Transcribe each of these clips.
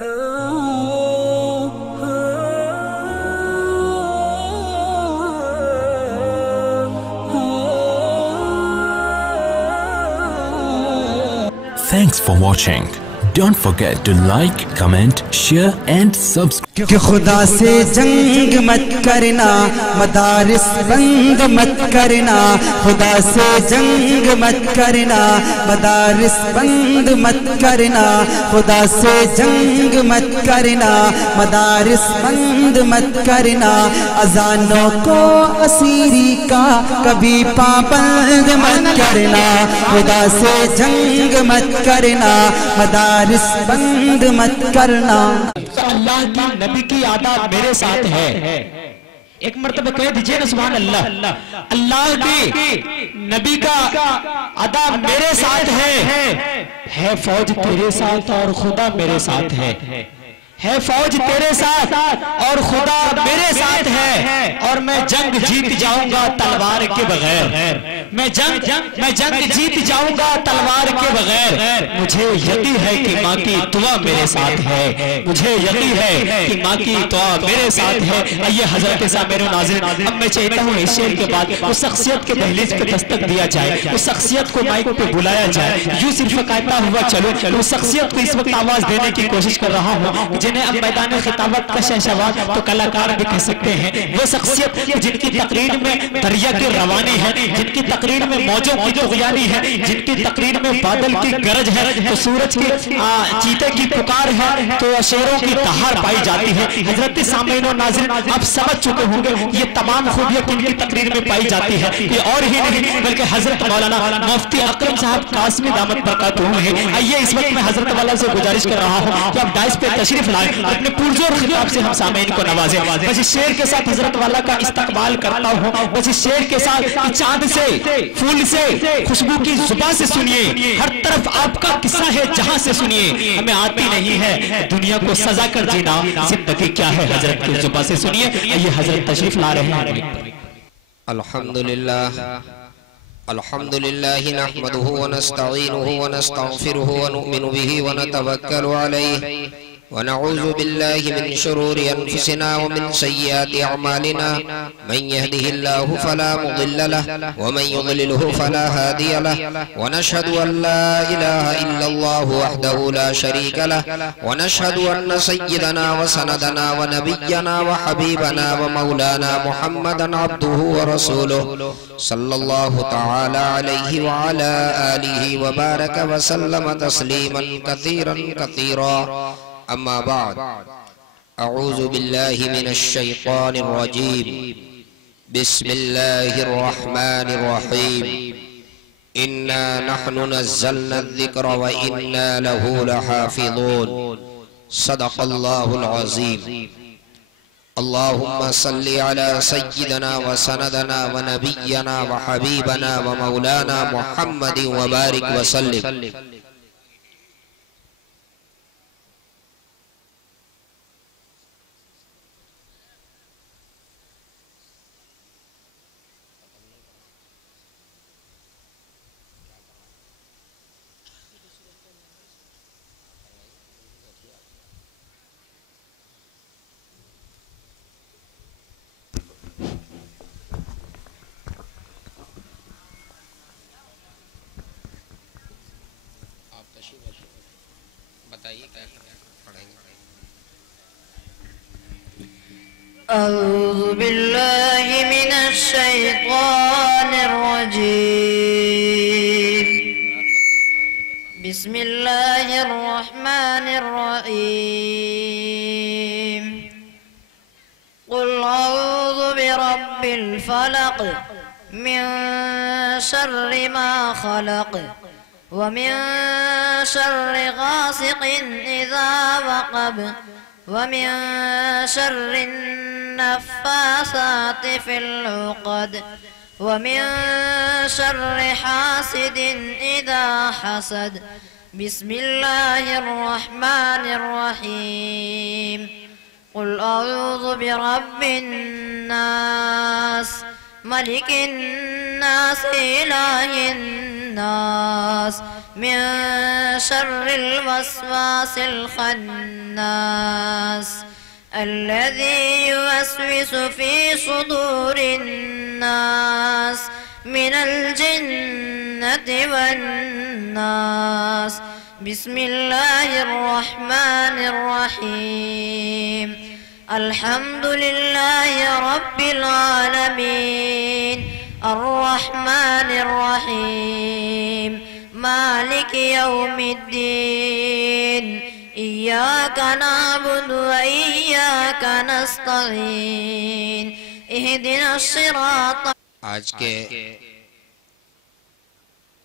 Thanks for watching. Don't forget to like, comment, share and subscribe. कि खुदा से जंग मत करना, मदारिस बंद मत करना। खुदा से जंग मत करना, मदारिस बंद मत करना। खुदा से जंग मत करना, मदारिस बंद मत करना। अजानों को असीरी का कभी पाबंद मत करना। खुदा से जंग मत करना, मदारिस बंद मत करना। अल्लाह की नबी की आदाब मेरे साथ है। एक मर्तबा कह दीजिए ना सुभान अल्लाह। अल्लाह की नबी का आदाब मेरे साथ है फौज तेरे साथ और खुदा मेरे साथ है फौज तेरे साथ और खुदा मेरे साथ है। और मैं जंग जीत जाऊंगा तलवार के बगैर। मैं जंग जीत जाऊंगा तलवार के बगैर। मुझे यकीन है कि माँ की दुआ मेरे साथ है। मुझे यकीन है कि माँ की दुआ मेरे साथ है। आइए हजरत सामईन नाज़रीन, अब मैं चाहता हूँ इस शेर के बाद उस शख्सियत के दहलीज पे दस्तक दिया जाए, उस शख्सियत को माइक पे बुलाया जाए। यूं सिर्फ कहता हुआ चलो उस शख्सियत को इस वक्त आवाज देने की कोशिश कर रहा हूँ जिन्हें अब मैदान खिताबत का शहसवार तो कलाकार भी कह सकते हैं। वो शख्सियत जिनकी तकरीर में दरिया की रवानी है, जिनकी तकरीर में मौजों की तुग़यानी है, जिनकी तकरीर में बादल की गरज है तो सूरज की चीते की पुकार है तो शेरों की दहाड़ पाई जाती है। हजरत सामईन नाज़रीन, आप समझ चुके होंगे ये तमाम खूबियां किनकी तकरीर में पाई जाती है। ये और ही नहीं बल्कि हजरत मौलाना मुफ्ती अकरम साहब कासमी दामत बरकातहू हैं। आइए इस वक्त मैं हजरत वाला से गुजारिश कर रहा हूँ कि आप डाइस पे तशरीफ लाएं, अपने पुरजोर खिताब से हम सामईन को नवाजें। बस इस शेर के साथ हजरत वाला का इस्तकबाल करता हूँ। बस इस शेर के साथ चांद से फूल से खुशबू की जुबान से सुनिए, हर तरफ आपका किस्सा है जहां से सुनिए। हमें आती नहीं है दुनिया को सजा कर जीना, जिंदगी क्या है हजरत की जुबान से सुनिए। ये हजरत तशरीफ ला रहे हैं। अल्हम्दुलिल्लाह अल्हम्दुलिल्लाह नहमदुहु व नस्तईनुहु व नस्तगफिरुहु व नुमिनु बिही व नतवक्कलु अलैहि व नऊज़ु बिल्लाहि मिन शुरूरि अनफुसिना व मिन सय्यिआति अअमालिना। मन यहदिहिल्लाहु फला मुदिल्ल लहु व मन युद्लिलहु फला हादिय लहु व नशहदु अन ला इलाहा इल्लल्लाहु वहदहु ला शरीका लहु व नशहदु अन्न सय्यिदना व सनदना व नबिय्यना व हबीबना व मौलाना मुहम्मदन अब्दुहु व रसूलुहु सल्लल्लाहु तआला अलैहि व अला आलिहि व बारक व सल्लम तस्लीमन कसीरन कसीरा। अम्मा बाद, अऊज़ु बिल्लाहि मिनश शैतानिर रजीम। बिस्मिल्लाहिर रहमानिर रहीम। इन्ना नहनु नज़्ज़लना ज़िक्र व इन्ना लहू लहाफ़िज़ून। सदक़ल्लाहुल अज़ीम। अल्लाहुम्मा सल्लि अला सय्यिदना व सनदना व नबिय्यना व हबीबना व मौलाना मुहम्मदिन व बारिक व सल्लिम। बताइए क्या पढ़ेंगे। अऊज़ु बिल्लाहि मिनश शैतानिर रजीम। बिस्मिल्लाहिर रहमानिर रहीम। कुल अऊज़ु बिरब्बिल फलक मिन शर्रि मा खलक वमिन शर्रि गासिकिन इज़ा वक़ब वमिन शर्रि नफ़्फ़ासाति फ़िल उक़द वमिन शर्रि हासिदिन इज़ा हसद। बिस्मिल्लाहिर रहमानिर रहीम। कुल अऊज़ु बिरब्बिन नास मलिकिन नास इलाहिन नास मिन शर्रिल वस्वासिल खन्नास अल्लज़ी युवस्विसु फ़ी सुदूरिन नास मिनल जिन्नति वन नास। बिस्मिल्लाहिर्रहमानिर्रहीम। अल्हम्दुलिल्लाहि रब्बिल आलमीन अर्रहमानिर्रहीम मालिक यौमिद्दीन इय्याका नअबुदु व इय्याका नस्तईन इहदिनस सिरात। आज के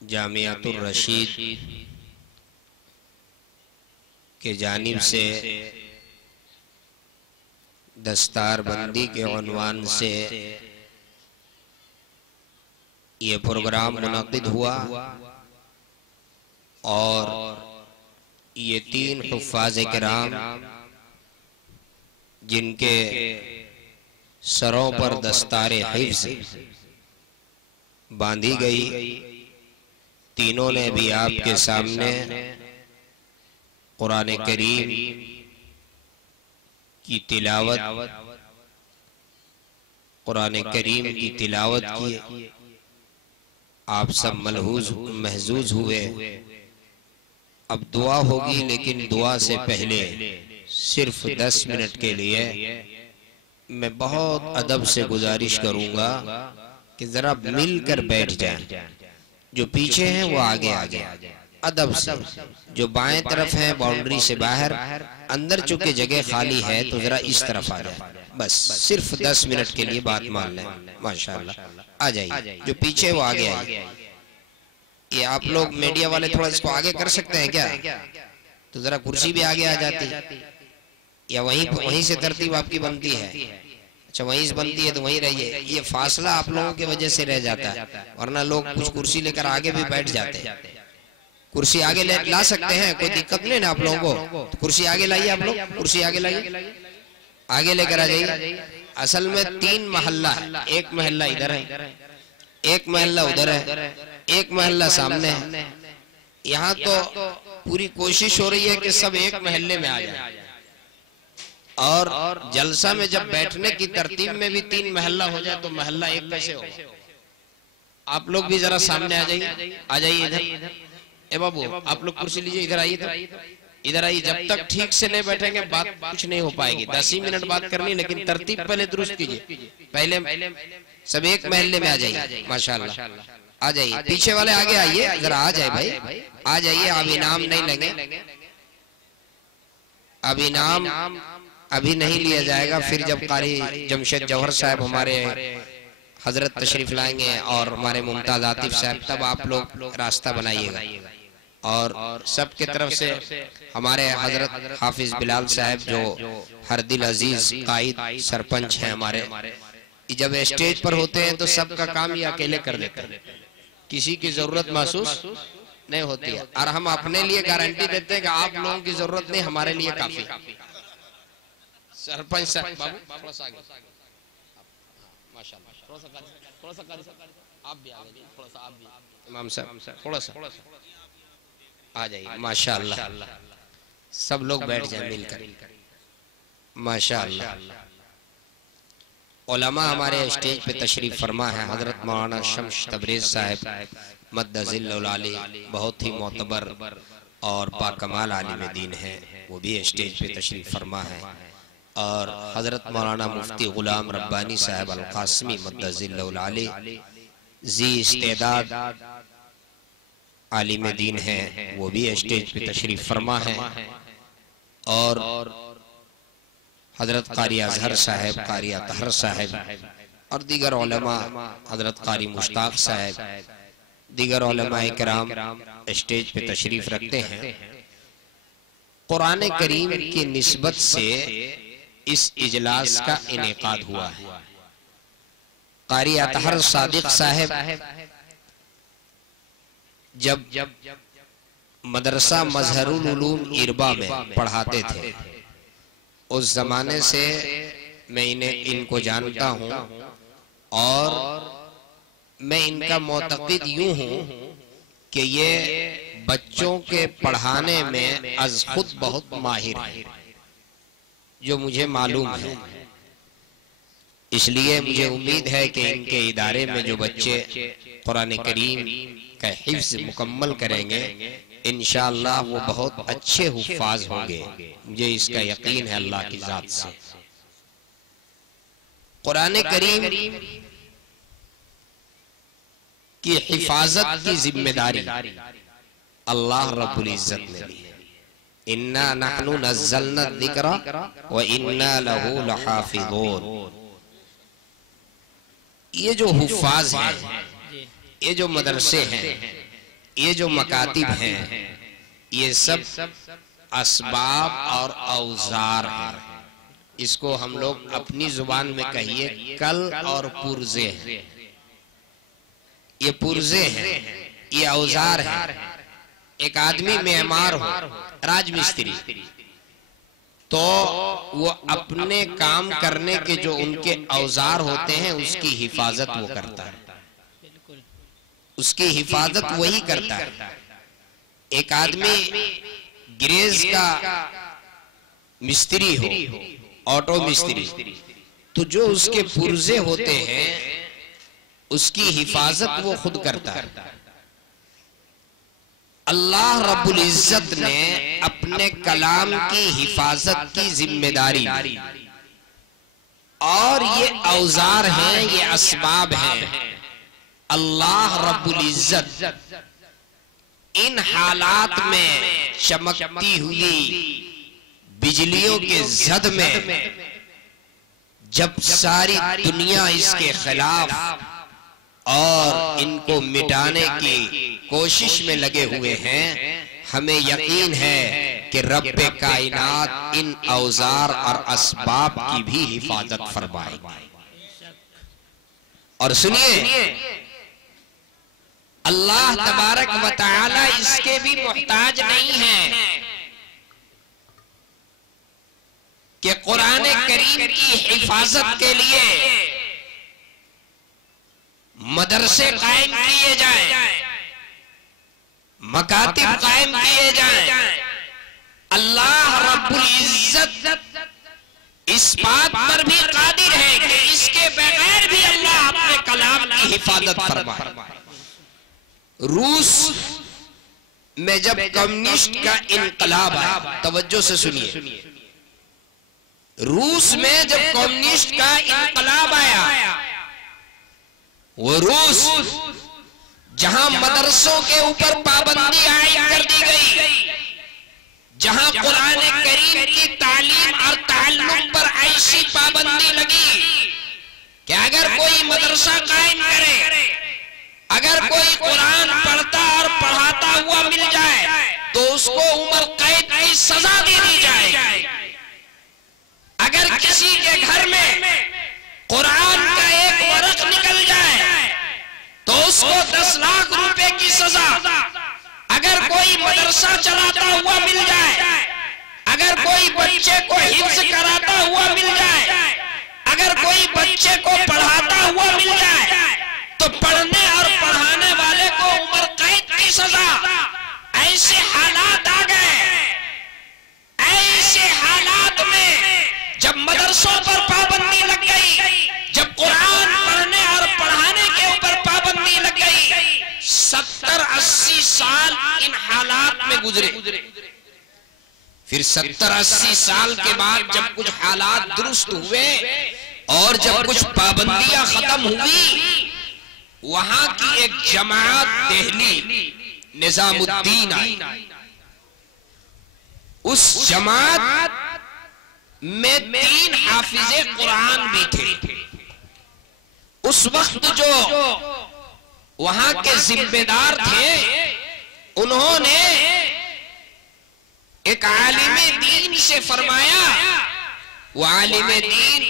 जामियातुर रशीद के जानिब से दस्तारबंदी के उन्वान से ये प्रोग्राम मुनक़िद हुआ और ये 3 हुफ़्फ़ाज़ किराम जिनके सरों पर दस्तारे हिफ्ज़ बांधी गई, तीनों ने भी आपके सामने कुरान करीम की तिलावत, कुरान करीम की तिलावत की। आप सब महजूज हुए। अब दुआ होगी, लेकिन दुआ से पहले सिर्फ 10 मिनट के लिए मैं बहुत अदब से गुजारिश करूंगा कि जरा मिलकर बैठ जाएं। जो पीछे हैं वो आगे आ जाए अदब से, जो बाएं तरफ है बाउंड्री से बाहर, अंदर चूंकि जगह खाली है तो जरा इस तरफ आ जाए। बस सिर्फ 10 मिनट के लिए बात मान लें। माशाल्लाह, आ जाइए। जो पीछे वो आगे आइए। ये आप लोग मीडिया वाले थोड़ा इसको आगे कर सकते हैं क्या? तो जरा कुर्सी भी आगे आ जाती, या वहीं से तरतीब आपकी बनती है? अच्छा, वहीं से बनती है तो वहीं रहिए। ये फासला आप लोगों की वजह से रह जाता है, वरना लोग कुछ कुर्सी लेकर आगे भी बैठ जाते हैं। कुर्सी आगे ला सकते हैं, कोई दिक्कत नहीं ना आप लोगों को। तो कुर्सी आगे लाइए, आप लोग कुर्सी आगे लाइए, आगे लेकर आ जाइए। असल में 3 महल्ला है, एक महल्ला इधर है, एक महल्ला उधर है, एक महल्ला सामने है। यहाँ तो पूरी कोशिश हो रही है कि सब एक महल्ले में आ जाए, और जलसा में जब बैठने की तरतीब में भी 3 महल्ला हो जाए तो महल्ला एक कैसे हो? आप लोग भी जरा सामने आ जाइए, आ जाइए इधर। ए बाबू, आप लोग कुर्सी लीजिए, इधर आइए, तो इधर आइए। जब तक ठीक से नहीं बैठेंगे बात कुछ नहीं हो पाएगी। 10 ही मिनट बात करनी, लेकिन तरतीब पहले दुरुस्त कीजिए। पहले सब एक महल्ले में आ जाइए। माशाल्लाह, आ जाइए। पीछे वाले आगे आइए, जरा आ जाए भाई, आ जाइए। अब इनाम नहीं लेंगे, अब इनाम अभी नहीं लिया जाएगा। फिर जब कारी जमशेद जौहर साहब हमारे हजरत तशरीफ लाएंगे और हमारे मुमताज आतिफ साहब, तब आप लोग रास्ता बनाइएगा। और सबके तरफ से हमारे हजरत हाफिज बिलाल साहब, जो हर दिल अजीज कायद सरपंच हैं हमारे, जब स्टेज पर होते हैं तो सबका काम ये अकेले कर देते हैं, किसी की जरूरत महसूस नहीं होती है। और हम अपने लिए गारंटी देते हैं कि आप लोगों की जरूरत नहीं, हमारे लिए काफी। सरपंच साहब, बाबू थोड़ा सा आगे, माशाल्लाह, थोड़ा सा आप भी आगे, थोड़ा सा आप भी, इमाम साहब थोड़ा सा आ जाइए। माशाल्लाह, सब लोग बैठ जाए मिलकर। माशाल्लाह, उलमा हमारे स्टेज पे तशरीफ फरमा है। हजरत मौलाना शम्स तबरेज साहब मद्दजिल्लुल आली, बहुत ही मोतबर और बाकमाल आलिम दीन है, वो भी स्टेज पे तशरीफ फरमा है। और हजरत मौलाना मुफ्ती गुलाम रब्बानी साहब अल कासमी मद्दजिल्लुल आली, जी इस्तेदाद आलिम दीन है, वो भी स्टेज पे तशरीफ फरमा है। और हजरत कारी अजहर साहब, कारी अतहर साहब और दीगर उलमा, हजरत कारी मुश्ताक साहब, दीगर उलमा इकराम स्टेज पे तशरीफ रखते हैं। कुरान करीम की निस्बत से इस इजलास का इनेकाद हुआ है। कारी अतहर सादिक साहब जब मदरसा मजहरुल उलूम इरबा में पढ़ाते थे, उस जमाने से मैं इनको जानता हूँ, और मैं इनका मोतक़िद यूं हूँ कि ये बच्चों के पढ़ाने में अज खुद बहुत माहिर है, जो मुझे मालूम है। इसलिए मुझे उम्मीद है कि इनके इदारे में जो बच्चे कुरान करीम का हिफ्ज़ मुकम्मल करेंगे, इंशाअल्लाह वो बहुत अच्छे हुफ़ाज़ होंगे। मुझे इसका यकीन है अल्लाह की ज़ात से। कुरान करीम की हिफाजत की जिम्मेदारी अल्लाह रब्बुल इज़्ज़त ने ली है। इन्ना नहनु नज़्ज़लना ज़िक्रा व इन्ना लहू लहाफ़िज़ून। ये जो हुफ़ाज़ हैं, ये जो मदरसे हैं, ये जो मकातिब हैं, ये सब असबाब और औजार हैं। इसको हम लोग अपनी जुबान में कहिए कल और पुर्जे हैं। ये पुर्जे हैं, ये औजार हैं। एक आदमी मेहमान हो, राजमिस्त्री, तो वो अपने काम करने के जो उनके औजार होते हैं उसकी हिफाजत वो करता है, उसकी हिफाजत वही करता है। एक आदमी गिरेज का मिस्त्री हो, ऑटो मिस्त्री, तो जो उसके पुर्जे होते हैं उसकी हिफाजत वो खुद करता है। अल्लाह रब्बुल इज़्ज़त ने अपने कलाम की हिफाजत की जिम्मेदारी, और ये औजार हैं, ये असबाब हैं। अल्लाह रब्बुल इज़्ज़त इन हालात में चमकती हुई बिजलियों के जद में जब सारी दुनिया इसके खिलाफ और इनको मिटाने की कोशिश में लगे हुए हैं, हमें यकीन है कि रब्बे कायनात इन औजार और असबाब की भी हिफाजत फरमाएगी। और सुनिए, अल्लाह तबारक व तआला इसके भी मुहताज नहीं है कि कुरान करीम की हिफाजत के लिए मदरसे कायम किए जाएं, मकातिब कायम किए जाएं। अल्लाह रब्बुल इज़्ज़त इस बात पर भी कादिर है कि इसके बगैर भी अल्लाह अपने कलाम की हिफाजत फरमाए। रूस में जब कम्युनिस्ट का इनकलाब आया, तवज्जो से सुनिए, रूस में जब कम्युनिस्ट का इनकलाब आया, वो रूस जहां मदरसों के ऊपर पाबंदी आयद कर दी गई, जहां कुरान करीम की तालीम और ताल्लुम पर ऐसी पाबंदी लगी कि अगर कोई मदरसा कायम करे, अगर कोई कुरान पढ़ता और पढ़ाता हुआ मिल जाए तो उसको उम्र कैद की सजा दे दी जाए। अगर किसी के घर में कुरान का एक वरक निकल जाए तो उसको 10 लाख रुपए की सजा। अगर कोई मदरसा चलाता हुआ मिल जाए, अगर कोई बच्चे को हिफ्ज़ कराता हुआ मिल जाए, अगर कोई बच्चे को पढ़ाता हुआ मिल जाए तो पढ़ने और पढ़ाने वाले को उम्र कैद की सजा। ऐसे हालात आ गए, ऐसे हालात में जब मदरसों पर पाबंदी लग गई, जब कुरान पढ़ने और पढ़ाने के ऊपर पाबंदी लग गई, 70-80 साल इन हालात में गुजरे। फिर 70-80 साल के बाद जब कुछ हालात दुरुस्त हुए और जब कुछ पाबंदियां खत्म हुई, वहां की एक जमात दिल्ली निजामुद्दीन आई। उस जमात में 3 हाफिजे कुरान भी थे। उस वक्त जो वहां के जिम्मेदार थे, उन्होंने एक आलिमे दीन से फरमाया, वो आलिमे दीन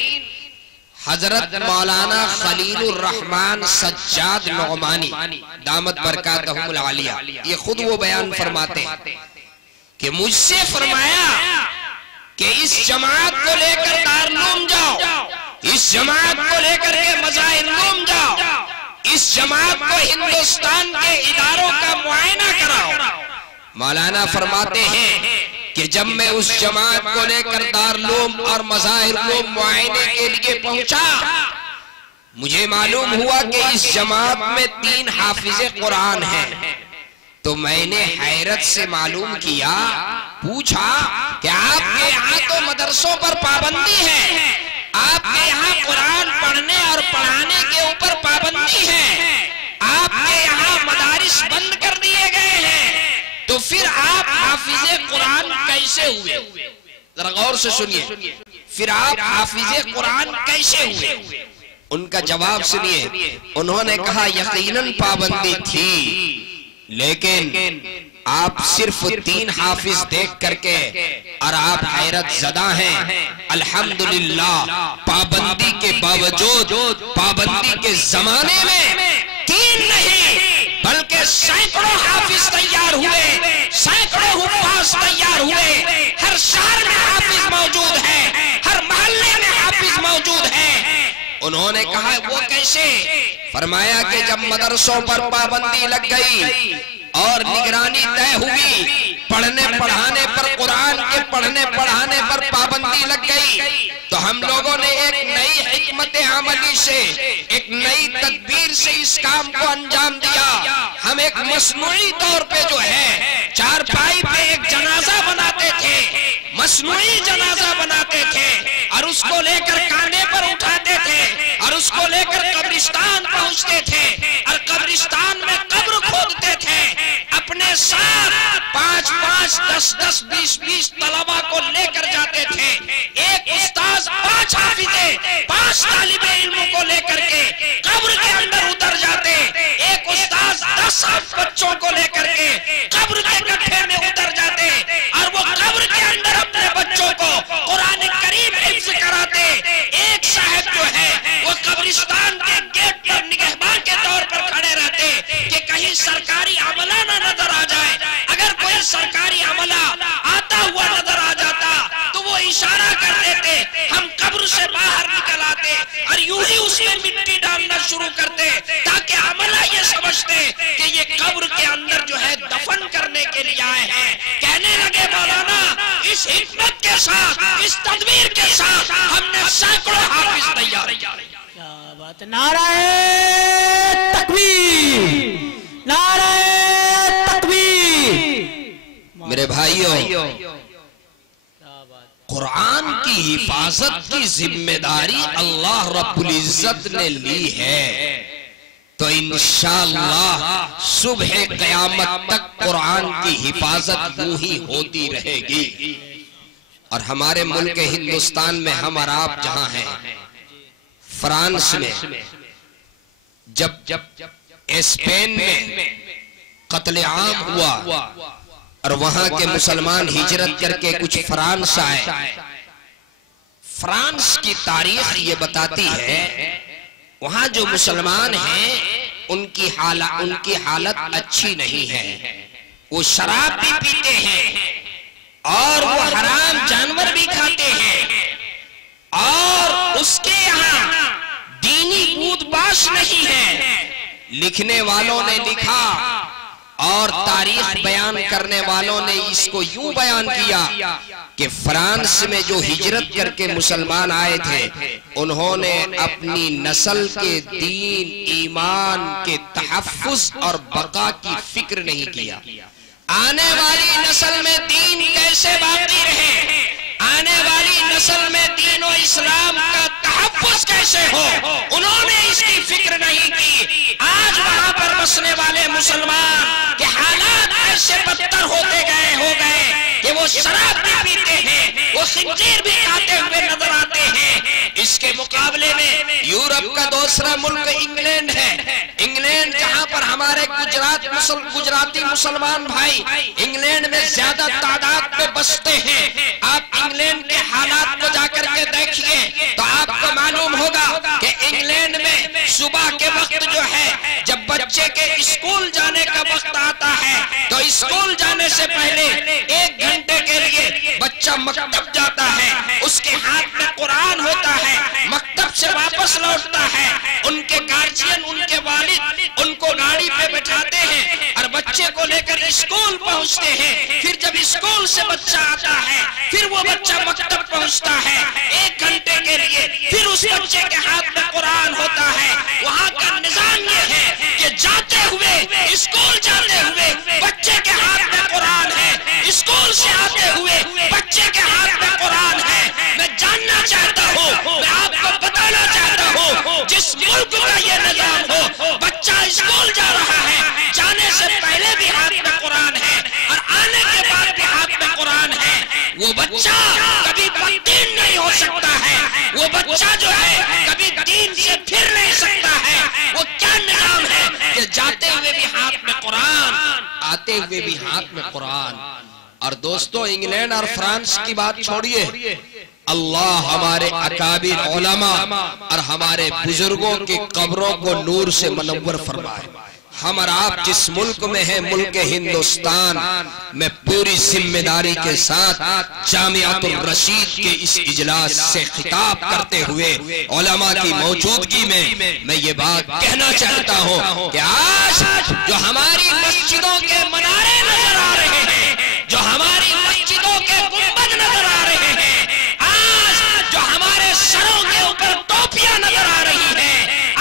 हजरत मौलाना खलीलुर रहमान सज्जाद नौमानी दामत बरकातहुल आलिया, ये खुद वो बयान फरमाते हैं कि मुझसे फरमाया कि इस जमात को लेकर दारुल जाओ, इस जमात को लेकर के मज़ाहिर जाओ, इस जमात को हिंदुस्तान के इदारों का मुआयना कराओ, मौलाना फरमाते हैं कि जब मैं उस जमात को लेकर दारुल और मज़ाहिर मुआयने के लिए पहुंचा, मुझे मालूम हुआ कि इस जमात में 3 हाफिज़े कुरान हैं। तो मैंने हैरत से मालूम किया, पूछा कि आपके यहाँ तो मदरसों पर पाबंदी है, आपके यहाँ कुरान पढ़ने और पढ़ाने के ऊपर पाबंदी है, आपके यहाँ मदारिस बंद कर दिए गए हैं, तो फिर आप हाफिज़े कुरान कैसे हुए? जरा गौर से सुनिए, फिर आप हाफिज़े कुरान कैसे हुए? उनका जवाब सुनिए। उन्होंने कहा यकीनन पाबंदी थी, लेकिन आप सिर्फ 3 हाफिज देख करके और आप हैरत ज़दा हैं। अल्हम्दुलिल्लाह, पाबंदी के बावजूद, पाबंदी के जमाने में 3 नहीं बल्कि सैकड़ों हाफिज तैयार हुए, सैकड़ों हुफ्फाज तैयार हुए। हर शहर में हाफिज मौजूद है, हर मोहल्ले में हाफिज मौजूद है। उन्होंने कहा वो कैसे? फरमाया कि जब मदरसों पर पाबंदी लग गई और निगरानी तय हुई, पढ़ने पढ़ाने पर, कुरान के पढ़ने पढ़ाने पर पाबंदी लग गई, तो हम लोगों ने एक नई हिकमत अमली से, एक नई तदबीर से इस काम को अंजाम दिया। हम एक मसनूई तौर पे जो है चारपाई पे एक जनाजा बनाते थे, मसनूई जनाजा बनाते थे और उसको लेकर कांधे पर उठाते थे और उसको लेकर कब्रिस्तान पहुंचते थे और कब्रिस्तान में कब्र खोदते थे। अपने साथ 5-5, 10-10, 20-20 तलबा को लेकर जाते थे। एक उस्ताद 5 हाफिज़े, 5 तालिबे इल्म को लेकर के कब्र के अंदर उतर जाते। एक उस्ताद 10 बच्चों को लेकर के कब्र के गड्ढे में उतर जाते और वो कब्र के अंदर अपने बच्चों को कुरान करीम हिफ्ज़ कराते। एक साहब जो है वो कब्रिस्तान के गेट पर निगहबान के तौर पर खड़े रहते कि कहीं सरकारी अमला न नजर आ जाए। अगर कोई सरकारी अमला आता हुआ नजर आ जाता तो वो इशारा कर देते, हम कब्र से बाहर निकल आते और यूं ही उसमें मिट्टी डालना शुरू करते ताकि अमला ये समझते कि ये कब्र के अंदर जो है दफन करने के लिए आए हैं। कहने लगे मौलाना, इस हिकमत के साथ, इस तदबीर के साथ हमने सैकड़ों हाफिज तैयार। क्या बात, नाराए तकबीर, नाराए तकबीर। मेरे भाइयों, कुरान की हिफाजत की जिम्मेदारी अल्लाह रब्बुल इज्जत ने ली है, तो इंशाअल्लाह सुबह क़यामत तक कुरान की हिफाजत यूं ही होती रहेगी। और हमारे मुल्क हिंदुस्तान में हम और आप जहां हैं, फ्रांस में जब स्पेन में कत्लेआम हुआ और वहां के मुसलमान हिजरत करके कुछ फ्रांस आए, फ्रांस की तारीख ये बताती है वहां जो मुसलमान हैं उनकी हालत अच्छी नहीं है। वो शराब भी पीते हैं और वो हराम जानवर भी खाते हैं और उसके यहाँ दीनी कूदबाश नहीं है। लिखने वालों ने लिखा और तारीख बयान करने वालों ने इसको यूं बयान किया कि फ्रांस में जो हिजरत करके मुसलमान आए थे उन्होंने अपनी नस्ल के दीन ईमान के तहफ्फुज और बका की फिक्र नहीं किया। आने वाली नस्ल में दीन कैसे बाकी रहे, आने वाली नस्ल में दीन और इस्लाम का तहफ्फुज कैसे हो, उन्होंने इसकी फिक्र नहीं की। आज वहां पर बसने वाले मुसलमान के हालात ऐसे बदतर होते गए हो गए कि वो शराब भी पीते हैं, वो खिंजीर भी खाते हुए नजर आते हैं। इसके मुकाबले में यूरोप का दूसरा मुल्क इंग्लैंड है। इंग्लैंड जहां पर हमारे गुजराती मुसलमान भाई इंग्लैंड में ज्यादा तादाद में बसते हैं। आप इंग्लैंड के हालात को जाकर के देखिए तो आपको मालूम होगा कि इंग्लैंड में सुबह के वक्त जो है जब बच्चे के स्कूल जाने का वक्त आता है तो स्कूल जाने से पहले 1 घंटे के लिए बच्चा मकतब जाता है, उसके हाथ में कुरान होता है, मकतब से वापस लौटता है, उनके गार्जियन, उनके वालिद उनको गाड़ी पे बैठाते हैं और बच्चे बच्चे को लेकर स्कूल पहुंचते हैं, फिर जब स्कूल से बच्चा आता है, फिर वो बच्चा मकतब पहुंचता है 1 घंटे के लिए, फिर उस बच्चे के हाथ में कुरान होता है। वहां का निजाम ये है कि जाते हुए, स्कूल जाते हुए बच्चे के हाथ में कुरान है, स्कूल से आते हुए बच्चे के हाथ में कुरान है। मैं जानना चाहता हूँ, मैं आपको बताना चाहता हूँ, जिस मुल्क का ये निजाम हो, बच्चा स्कूल जा रहा है, जाने से पहले भी हाथ में कुरान है और आने के बाद भी हाथ में कुरान है, वो बच्चा कभी बददीन नहीं हो सकता है। वो बच्चा जो है कभी दीन से फिर नहीं सकता है। वो क्या निजाम है कि जाते हुए भी हाथ में कुरान, आते हुए भी हाथ में कुरान। और दोस्तों, इंग्लैंड और फ्रांस की बात छोड़िए, अल्लाह हमारे अकाबिर उलमा और हमारे बुजुर्गों की कब्रों को नूर से मुनव्वर फरमाए। हम और आप जिस मुल्क में हैं, मुल्क हिंदुस्तान में, पूरी जिम्मेदारी के साथ जामियातुल रशीद के इस इजलास से खिताब करते हुए उलमा की मौजूदगी में मैं ये बात कहना चाहता हूँ कि आज जो हमारी मस्जिदों के मनारे नजर आ रहे हैं, जो हमारी मस्जिदों के गुंबद नजर आ रहे हैं, आज जो हमारे सरों के ऊपर टोपियां नजर आ रही है,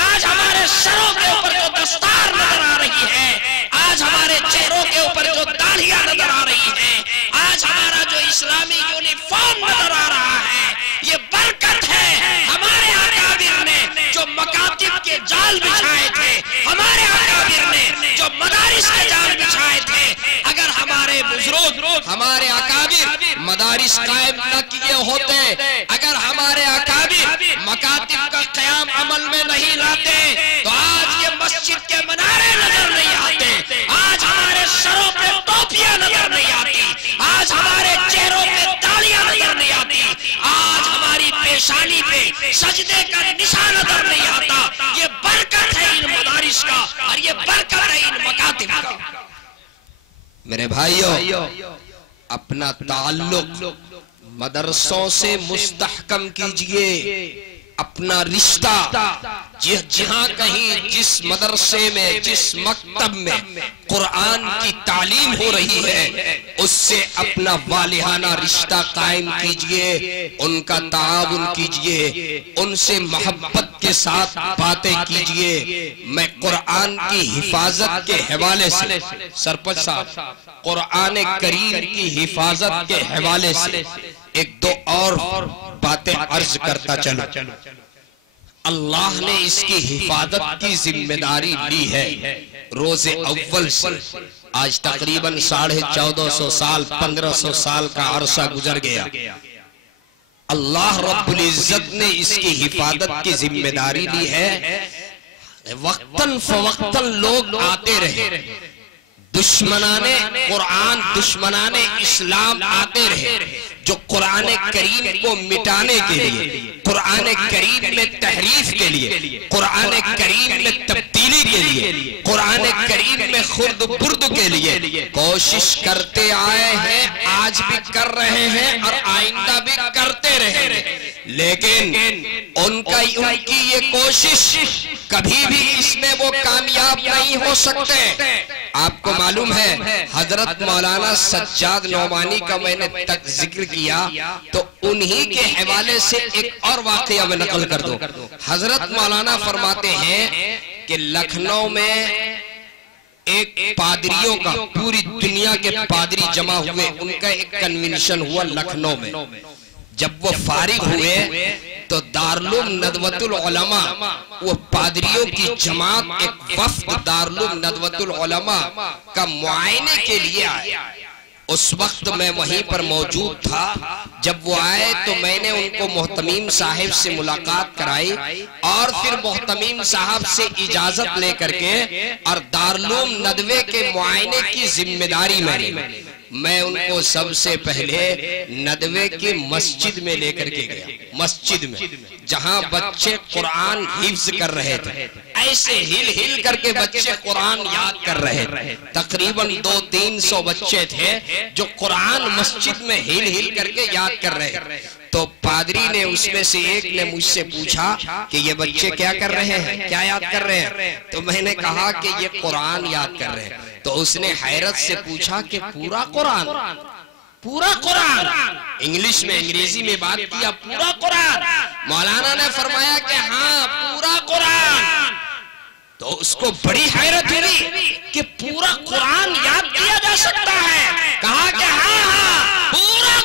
आज हमारे सरों के ऊपर जो दस्तार नजर आ रही है, आज हमारे चेहरों के ऊपर जो दाढ़ियां नजर आ रही है, आज हमारा जो इस्लामी यूनिफॉर्म नजर आ रहा है, ये बरकत है हमारे अकाबिर ने जो मकातिब के जाल बिछाए थे, हमारे अकाबिर ने जो मदारिस के जाल बिछाए थे। अगर हमारे बुजुर्ग, हमारे अकाबिर मदारिस कायम न किए होते, अगर हमारे अकाबिर मकातिब का क़याम अमल में नहीं लाते, तो आज ये मस्जिद के मनारे नजर नहीं आते, आज हमारे सरों पे टोपियां नजर नहीं आती, आज हमारे चेहरों पे तालियां नजर नहीं आती, आज हमारी पेशानी पे सजदे का निशान नजर नहीं आता। ये बरकत है इन मदारिस का और ये बरकत है इन मकातिब का। मेरे भाइयों, अपना ताल्लुक मदरसों से मुस्तहकम कीजिए, अपना रिश्ता जहां कहीं जिस मदरसे में, जिस मकतब में कुरान की तालीम हो रही है, उससे अपना वालिहाना रिश्ता कायम कीजिए, उनका ताआवुन कीजिए, उनसे मोहब्बत के साथ बातें कीजिए। मैं कुरान की हिफाजत के हवाले से, सरपंच साहब, कुरान करीम की हिफाजत के हवाले से 1-2 और बातें अर्ज करता चलो। अल्लाह ने इसकी हिफाजत की जिम्मेदारी ली है रोजे अव्वल से। आज तकरीबन 1450 साल, 1500 साल का अरसा गुजर गया। अल्लाह रब्बुल इज्जत ने इसकी हिफाजत की जिम्मेदारी ली है। वक्तन फवक्तन लोग आते रहे, दुश्मनाने कुरान, दुश्मनाने इस्लाम आते रहे, जो कुरान करीम को मिटाने के लिए, कुरान करीम में तहरीफ के लिए, कुरान करीम में तब्दीली के लिए, कुरान करीम में खुर्द बुर्द के लिए कोशिश करते आए हैं, आज भी कर रहे हैं और आइंदा भी करते रहेंगे। लेकिन उनकी ये कोशिश कभी भी इसमें वो कामयाब नहीं हो सकते। आपको मालूम है, हजरत मौलाना सज्जाद नौमानी का मैंने तक जिक्र किया, तो उन्हीं के हवाले से एक और वाकया में नकल कर दो। हजरत मौलाना फरमाते हैं कि लखनऊ में एक पादरियों का, पूरी दुनिया के पादरी जमा हुए, उनका एक कन्वेंशन हुआ लखनऊ में। जब वो फारिग हुए तो दारुल नदवतुल उलमा, वो पादरियों की जमात, एक वफ्द दारुल नदवतुल उलमा का मुआयने के लिए आए। उस वक्त मैं वहीं पर मौजूद था। जब वो आए तो मैंने उनको मोहतमीम साहिब से मुलाकात कराई और फिर मोहतमीम साहब से इजाजत लेकर के और दारुल नदवे के मुआयने की जिम्मेदारी मैंने, मैं उनको सबसे पहले नदवे की मस्जिद में लेकर के गया। मस्जिद में जहां बच्चे कुरान हिफ्ज कर रहे थे, ऐसे हिल हिल करके बच्चे कुरान याद कर रहे थे। तकरीबन 200-300 बच्चे थे जो कुरान मस्जिद में हिल हिल करके याद कर रहे थे। तो पादरी ने, उसमें से एक ने मुझसे पूछा कि ये बच्चे क्या कर रहे हैं, क्या याद कर रहे हैं? तो मैंने कहा कि ये कुरान याद कर रहे हैं। तो उसने हैरत से पूछा कि पूरा कुरान? पूरा कुरान? इंग्लिश में, अंग्रेजी में बात किया, पूरा कुरान? मौलाना ने फरमाया कि हाँ पूरा कुरान। तो उसको बड़ी हैरत हुई कि पूरा कुरान याद किया जा सकता है। कहा कि हाँ हाँ पूरा